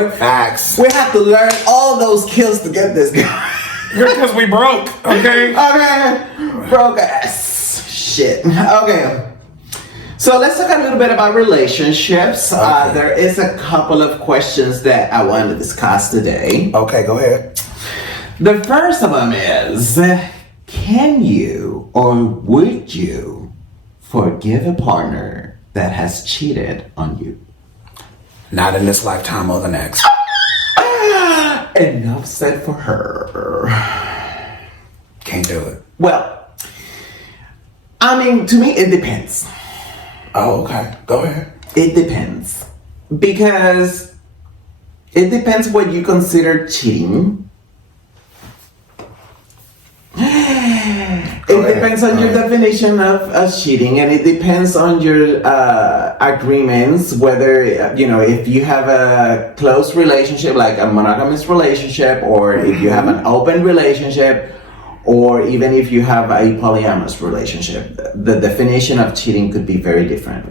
have to learn all those skills to get this going. Because we broke, okay? Okay. Broke ass. Shit. Okay. So let's talk a little bit about relationships. Okay. There is a couple of questions that I want to discuss today. Okay, go ahead. The first of them is, can you or would you forgive a partner that has cheated on you? Not in this lifetime or the next. Enough said for her. Can't do it. Well, to me, it depends. Oh, okay. Go ahead. It depends. Because it depends what you consider cheating. It depends on your definition of cheating, and it depends on your agreements. Whether if you have a close relationship, like a monogamous relationship, or if you have an open relationship, or even if you have a polyamorous relationship, the definition of cheating could be very different.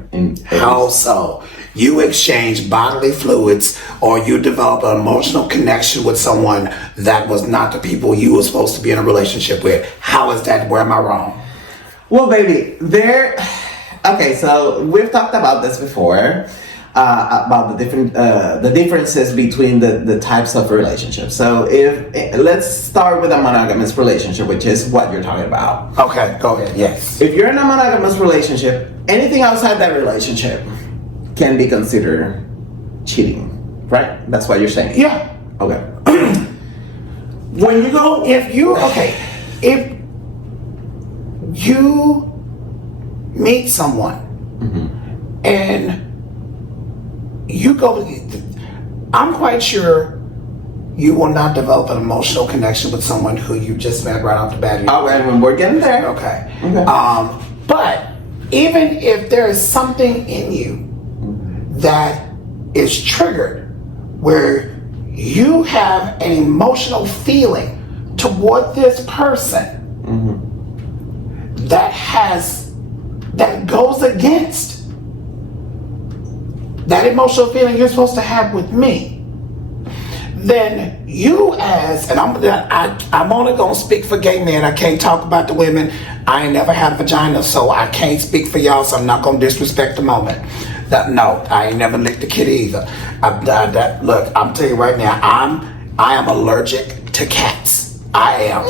How so? You exchange bodily fluids, or you develop an emotional connection with someone that was not the people you were supposed to be in a relationship with. How is that? Where am I wrong? Well, baby, okay, so we've talked about this before, about the differences between the types of relationships. So let's start with a monogamous relationship, which is what you're talking about. Okay, go ahead. Yes. If you're in a monogamous relationship, anything outside that relationship can be considered cheating, right? That's what you're saying. Yeah. Okay. When you go, if you meet someone and you go, I'm quite sure you will not develop an emotional connection with someone who you just met right off the bat. Okay, we're getting there. Okay. But even if there is something in you that is triggered where you have an emotional feeling toward this person that goes against that emotional feeling you're supposed to have with me, then you and I'm only gonna speak for gay men. I can't talk about the women. I ain't never had a vagina, so I can't speak for y'all, so I'm not gonna disrespect the moment. No, I ain't never licked a kitty either. Look, I'm telling you right now, I am allergic to cats. I am.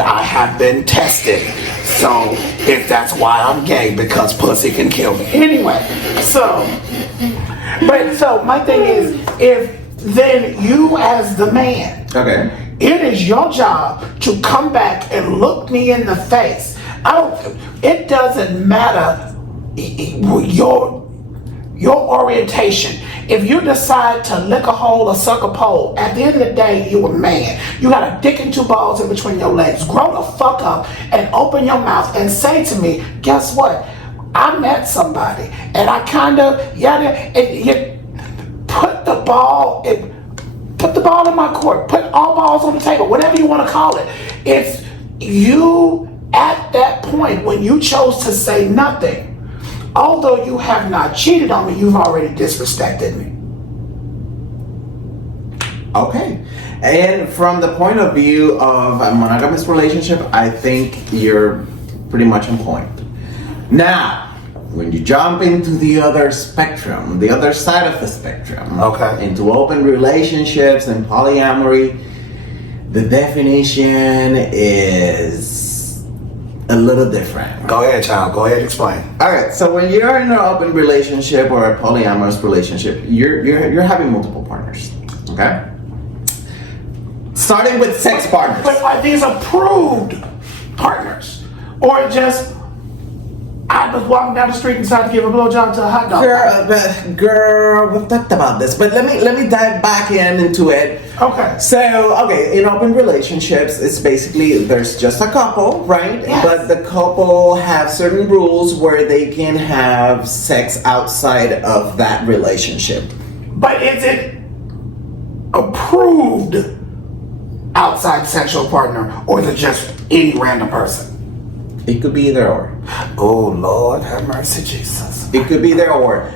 I have been tested. So if that's why I'm gay, because pussy can kill me. Anyway, so my thing is, if then you as the man, okay, it is your job to come back and look me in the face. It doesn't matter your orientation. If you decide to lick a hole or suck a pole, at the end of the day, you a man. You got a dick and two balls in between your legs. Grow the fuck up and open your mouth and say to me, guess what? I met somebody and I kind of, put the ball in my court. Put all balls on the table, whatever you want to call it. It's you at that point when you chose to say nothing. Although you have not cheated on me, you've already disrespected me. Okay. And from the point of view of a monogamous relationship, I think you're pretty much on point. Now, when you jump into the other spectrum, the other side of the spectrum, okay, into open relationships and polyamory, the definition is a little different. Go ahead, child. Go ahead, explain. Alright, so when you're in an open relationship or a polyamorous relationship, you're having multiple partners. Okay? Starting with sex partners. But are these approved partners? Or just I was walking down the street and decided to give a blowjob to a hot dog? Girl, we've talked about this, but let me dive back into it. Okay. So, in open relationships, it's basically there's just a couple, right? Yes. But the couple have certain rules where they can have sex outside of that relationship. But is it approved outside sexual partner, or is it just any random person? It could be either or. Oh, Lord, have mercy, Jesus. It could be either or.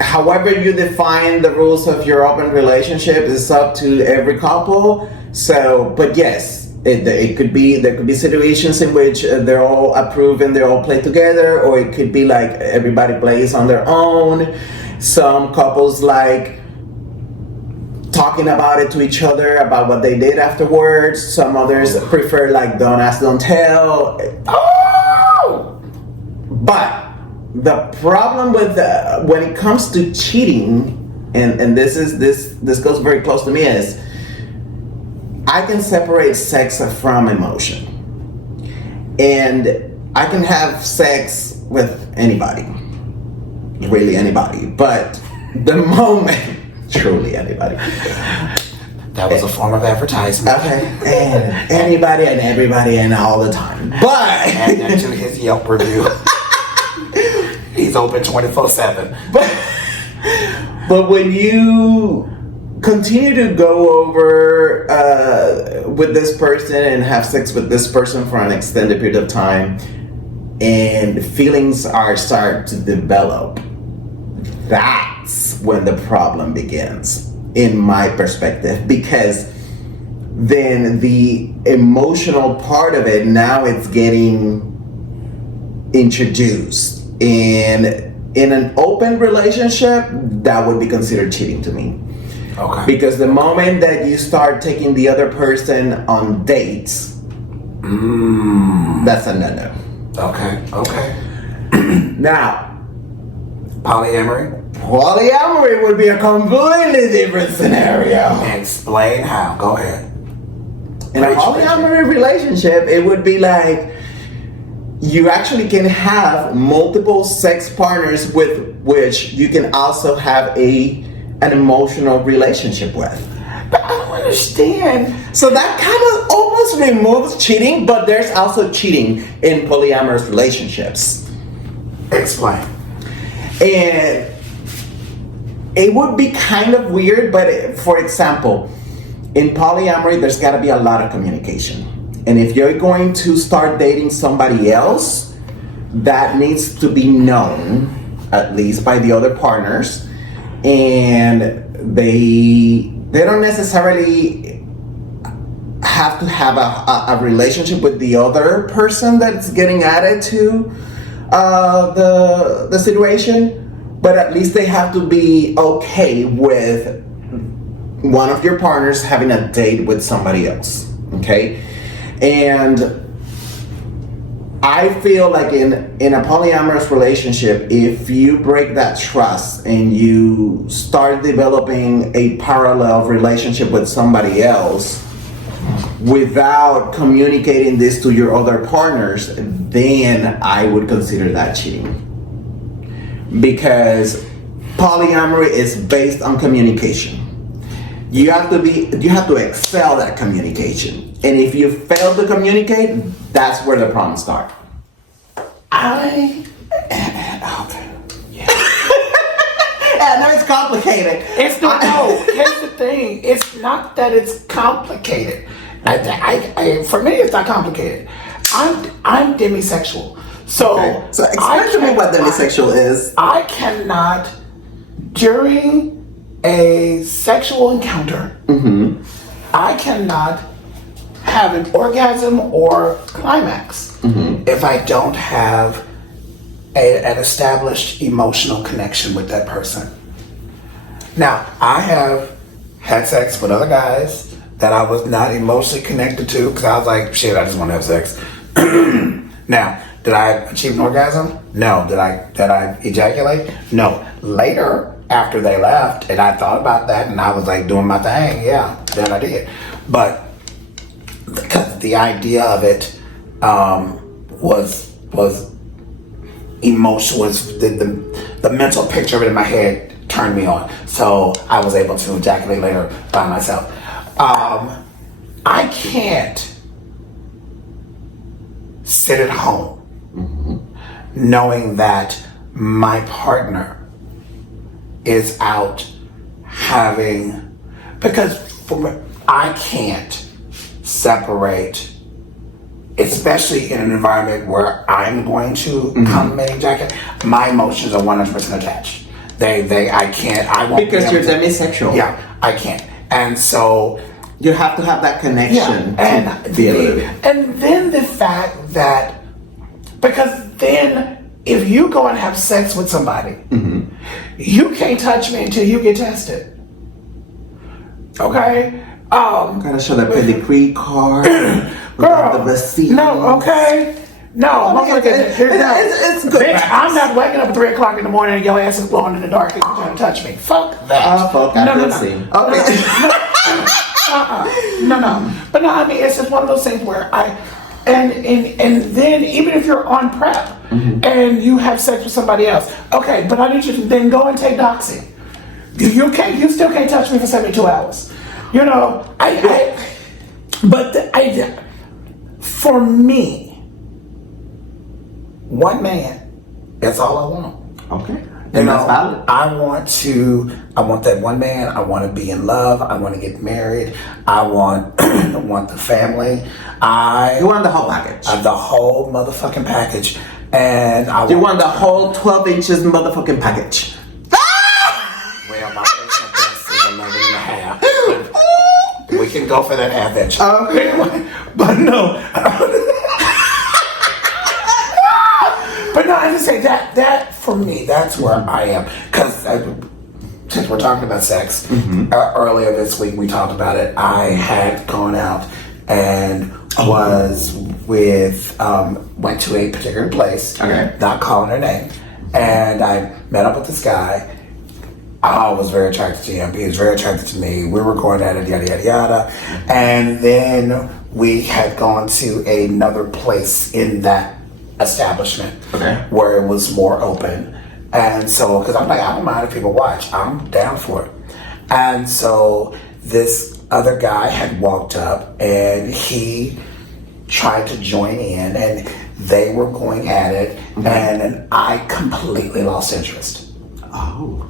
However you define the rules of your open relationship is up to every couple. So, but yes, it could be, there could be situations in which they're all approved and they're all play together, or it could be like everybody plays on their own. Some couples like talking about it to each other about what they did afterwards. Some others prefer like don't ask, don't tell. Oh! But the problem with when it comes to cheating, and this goes very close to me, is I can separate sex from emotion, and I can have sex with anybody, really anybody, but the moment truly anybody. That was a form of advertisement. Okay, and anybody and everybody and all the time. But Add that to his Yelp review. He's open 24/7. But when you continue to go over with this person and have sex with this person for an extended period of time, and feelings are start to develop, that's when the problem begins, in my perspective, because then the emotional part of it, now it's getting introduced. And in an open relationship, that would be considered cheating to me. Okay. Because the moment that you start taking the other person on dates, that's a no-no. Okay. Now, polyamory would be a completely different scenario. Explain how. Go ahead. In a polyamory relationship, it would be like you actually can have multiple sex partners with which you can also have an emotional relationship with. But I don't understand. So that kind of almost removes cheating, but there's also cheating in polyamorous relationships. Explain. And it would be kind of weird, but for example, in polyamory, there's got to be a lot of communication. And if you're going to start dating somebody else, that needs to be known, at least by the other partners. And they don't necessarily have to have a relationship with the other person that's getting added to the situation, but at least they have to be okay with one of your partners having a date with somebody else. Okay? And I feel like in a polyamorous relationship, if you break that trust and you start developing a parallel relationship with somebody else without communicating this to your other partners, then I would consider that cheating. Because polyamory is based on communication. You have to excel at communication. And if you fail to communicate, that's where the problems start. Okay. Yeah. I know it's complicated. It's not. No. Here's the thing. It's not that it's complicated. For me, it's not complicated. I'm demisexual. So explain to me what demisexual is. I cannot, during a sexual encounter, I cannot have an orgasm or climax if I don't have an established emotional connection with that person. Now, I have had sex with other guys that I was not emotionally connected to because I was like, shit, I just want to have sex. Now, did I achieve an orgasm? No. Did I ejaculate? No. Later, after they left, and I thought about that, and I was like doing my thing, yeah, then I did. But because the idea of it was emotional, was the mental picture of it in my head turned me on. So I was able to ejaculate later by myself. I can't sit at home knowing that my partner is out having, because I can't separate, especially in an environment where I'm going to come and ejaculate. My emotions are 100% attached. I won't. Because you're demisexual. Yeah, I can't. And so you have to have that connection. Yeah, and then the fact that, because then if you go and have sex with somebody, you can't touch me until you get tested. Okay? Gotta show that pedigree card. Girl, the receipt. no, okay? No, it's good. Bitch, I'm not waking up at 3 o'clock in the morning and your ass is blowing in the dark and you're trying to touch me. Fuck that. Fuck, no. Okay. No. But no, I mean, it's just one of those things where and then even if you're on PrEP and you have sex with somebody else, okay, but I need you to then go and take Doxy. You still can't touch me for 72 hours. You know, for me, one man, that's all I want. Okay. You know, that's valid. I want that one man. I want to be in love. I want to get married. I want the family. You want the whole package. The whole motherfucking package. And you want the whole 12 inches motherfucking package. Well, my personal best is 11 and a half. We can go for that half inch. Okay. But no. But no, I just say that for me, that's where I am. Because since we're talking about sex, earlier this week we talked about it. I had gone out and was with, went to a particular place, not calling her name, and I met up with this guy. I was very attracted to him. He was very attracted to me. We were going at it, yada, yada, yada. And then we had gone to another place in that establishment where it was more open. And so, because I'm like, I don't mind if people watch. I'm down for it. And so this other guy had walked up and he tried to join in and they were going at it and I completely lost interest. Oh.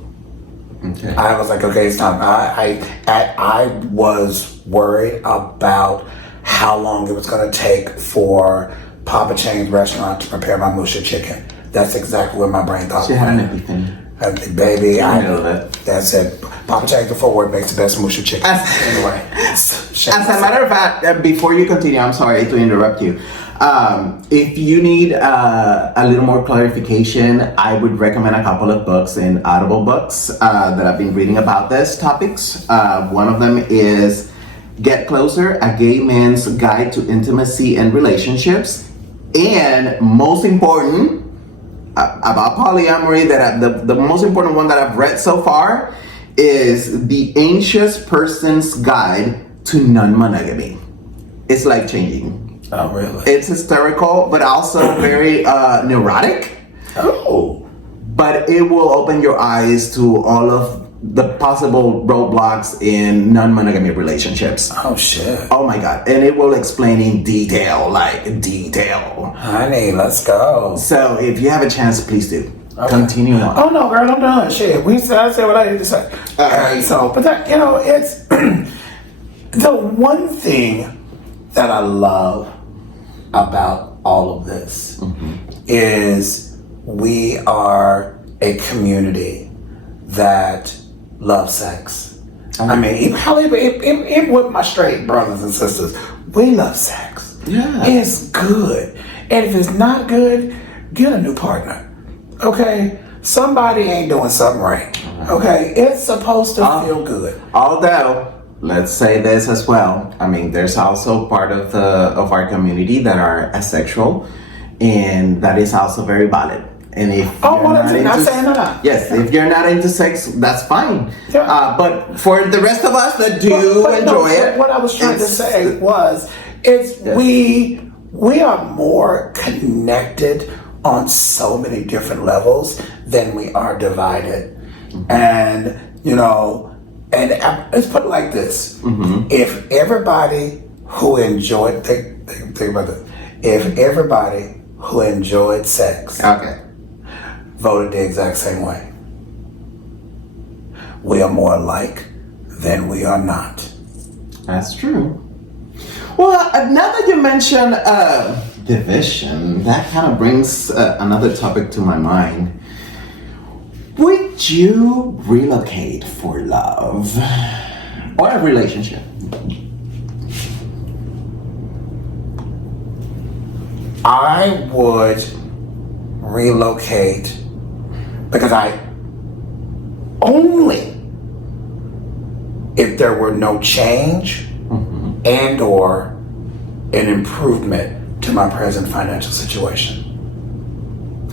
Okay. I was like, okay, it's time. I was worried about how long it was going to take for Papa Chang's restaurant to prepare my musha chicken. That's exactly where my brain thought. She had an epiphany. Baby, I know that. That's it. Papa Chang's before work makes the best musha chicken. Anyway. As a matter of fact, before you continue, I'm sorry to interrupt you. If you need a little more clarification, I would recommend a couple of books in Audible books that I've been reading about these topics. One of them is Get Closer, A Gay Man's Guide to Intimacy and Relationships. And most important, about polyamory, the most important one that I've read so far is The Anxious Person's Guide to Non-Monogamy. It's life-changing. Oh, really? It's hysterical, but also very neurotic. Oh. But it will open your eyes to all of the possible roadblocks in non-monogamy relationships. Oh, shit. Oh, my God. And it will explain in detail, like detail. Honey, let's go. So if you have a chance, please do. Okay. Continue on. Oh, no, girl, I'm done. Shit. I said what I need to say. But that, it's the one thing that I love about all of this is we are a community that loves sex. I mean, even with my straight brothers and sisters, we love sex. Yeah. It's good. And if it's not good, get a new partner. Okay? Somebody ain't doing something right. Okay? It's supposed to feel good. Although, let's say this as well. I mean, there's also part of our community that are asexual, and that is also very valid. And if if you're not into sex, that's fine. Yeah. But for the rest of us that do enjoy it, what I was trying to say was, we are more connected on so many different levels than we are divided, and And let's put it like this: if everybody who enjoyed think about this, if everybody who enjoyed sex voted the exact same way, we are more alike than we are not. That's true. Well, now that you mention division, that kind of brings another topic to my mind. Would you relocate for love or a relationship? I would relocate because only if there were no change and or an improvement to my present financial situation.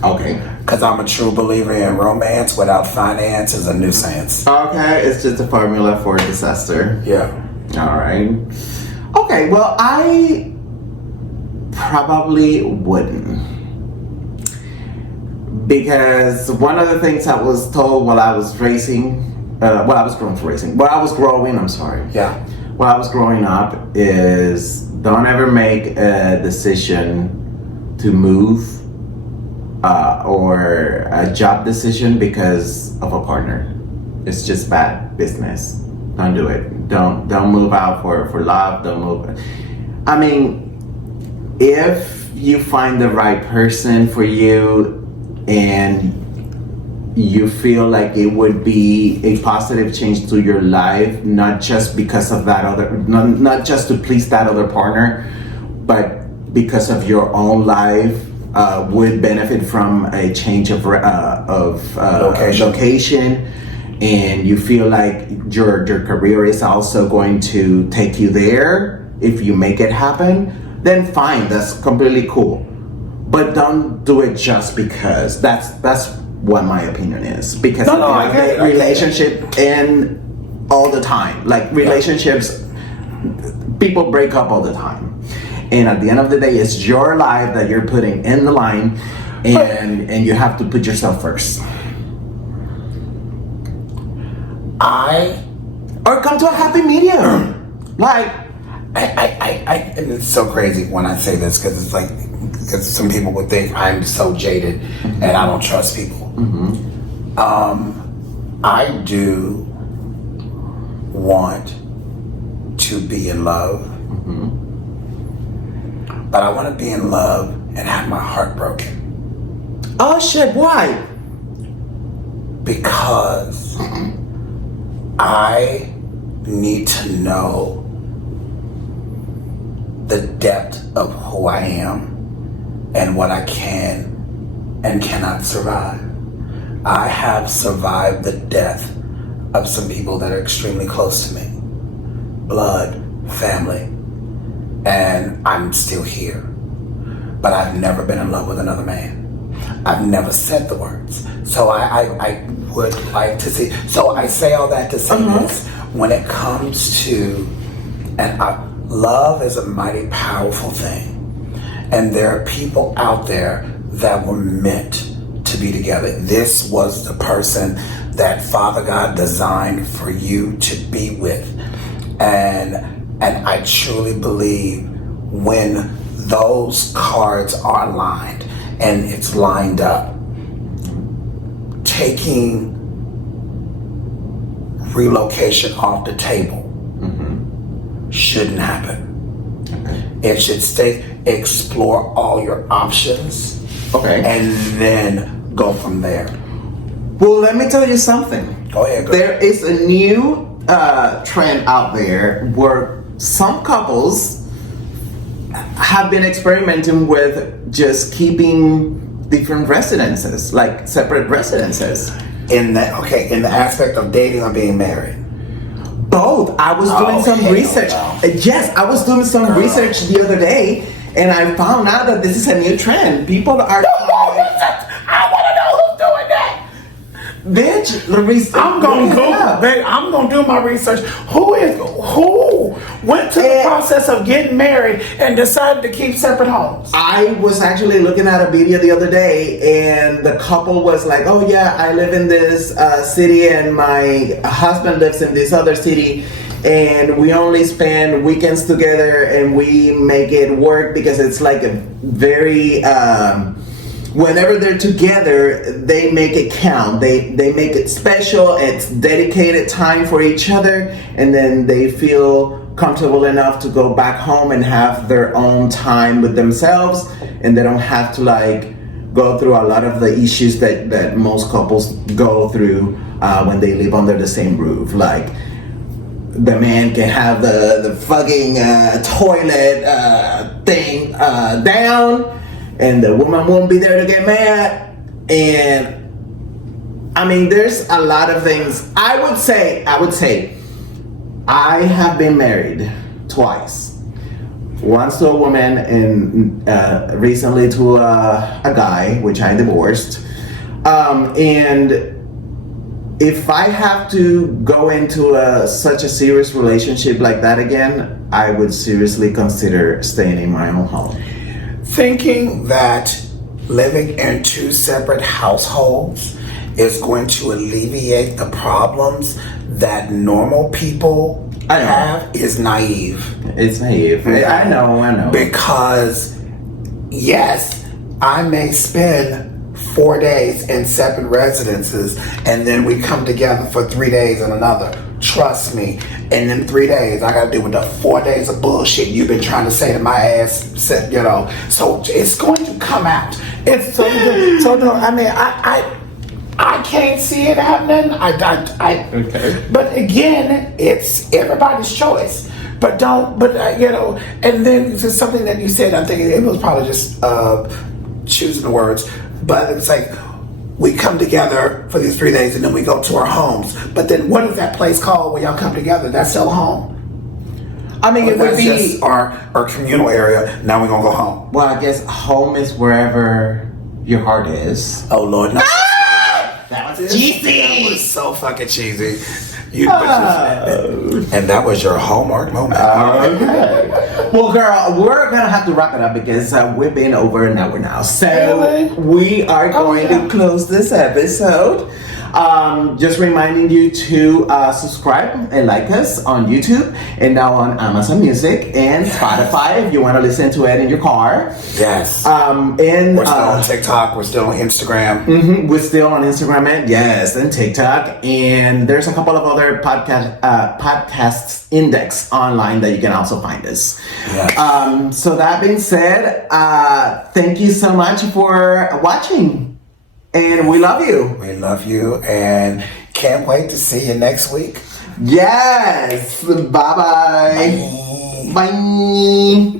Okay. Because I'm a true believer in romance without finance is a nuisance. Okay, it's just a formula for disaster. Yeah. All right. Okay, well, I probably wouldn't. Because one of the things I was told while I was raising I was growing for racing. While I was growing, I'm sorry. Yeah. While I was growing up is don't ever make a decision to move or a job decision because of a partner. It's just bad business. Don't do it. Don't move out for love. Don't move. I mean, if you find the right person for you and you feel like it would be a positive change to your life, not just because of that other, not just to please that other partner, but because of your own life, would benefit from a change of location, and you feel like your career is also going to take you there if you make it happen, then fine, that's completely cool. But don't do it just because. That's what my opinion is. Because I get it. Relationship end all the time. Like relationships, people break up all the time. And at the end of the day, it's your life that you're putting in the line, and you have to put yourself first. Or come to a happy medium. Like, and it's so crazy when I say this because it's like, because some people would think I'm so jaded and I don't trust people. I do want to be in love, but I want to be in love and have my heart broken. oh shit, why? Because I need to know the depth of who I am and what I can and cannot survive. I have survived the death of some people that are extremely close to me. Blood, family, and I'm still here. But I've never been in love with another man. I've never said the words. So I would like to see. So I say all that to say this. When it comes to, love is a mighty powerful thing. And there are people out there that were meant to be together. This was the person that Father God designed for you to be with. And I truly believe when those cards are lined and it's lined up, taking relocation off the table shouldn't happen. It should stay, explore all your options, and then go from there. Well, let me tell you something. Go ahead. There is a new trend out there where some couples have been experimenting with just keeping different residences, like separate residences. In the aspect of dating or being married. Both. I was doing some research. No. Yes, I was doing some research the other day, and I found out that this is a new trend. People are. I want to know who's doing that. Bitch, Larissa, I'm gonna Google, babe. I'm gonna do my research. Who went to the process of getting married and decided to keep separate homes? I was actually looking at a video the other day, and the couple was like, "Oh yeah, I live in this city, and my husband lives in this other city, and we only spend weekends together, and we make it work because it's like a very." Whenever they're together, they make it count. They make it special. It's dedicated time for each other, and then they feel comfortable enough to go back home and have their own time with themselves, and they don't have to like go through a lot of the issues that most couples go through when they live under the same roof. Like the man can have the fucking toilet thing down, and the woman won't be there to get mad. And I mean, there's a lot of things. I would say I have been married twice. Once to a woman and recently to a guy, which I divorced. And if I have to go into such a serious relationship like that again, I would seriously consider staying in my own home. Thinking that living in two separate households is going to alleviate the problems that normal people have is naive. It's naive. I know. Because, yes, I may spend 4 days in separate residences and then we come together for 3 days in another. Trust me, in them 3 days, I gotta deal with the 4 days of bullshit you've been trying to say to my ass, you know. So it's going to come out. It's so good. So no, I mean, I can't see it happening. Okay. But again, it's everybody's choice. But you know, and then there's something that you said, I'm thinking it was probably just choosing the words, but it was like, we come together for these 3 days and then we go to our homes. But then what is that place called where y'all come together? That's still a home. I mean, it would be just our communal area. Now we're going to go home. Well, I guess home is wherever your heart is. Oh, Lord. No. That was cheesy. That was so fucking cheesy. And that was your hallmark moment. Okay. Well, girl, we're gonna have to wrap it up because we've been over an hour now. So we are going to close this episode. Just reminding you to subscribe and like us on YouTube and now on Amazon Music and Spotify if you want to listen to it in your car. Yes. And we're still on TikTok. We're still on Instagram. We're still on Instagram and TikTok. And there's a couple of other podcasts index online that you can also find us. Yes. So that being said, thank you so much for watching. And we love you. We love you and can't wait to see you next week. Yes. Bye-bye. Bye. Bye.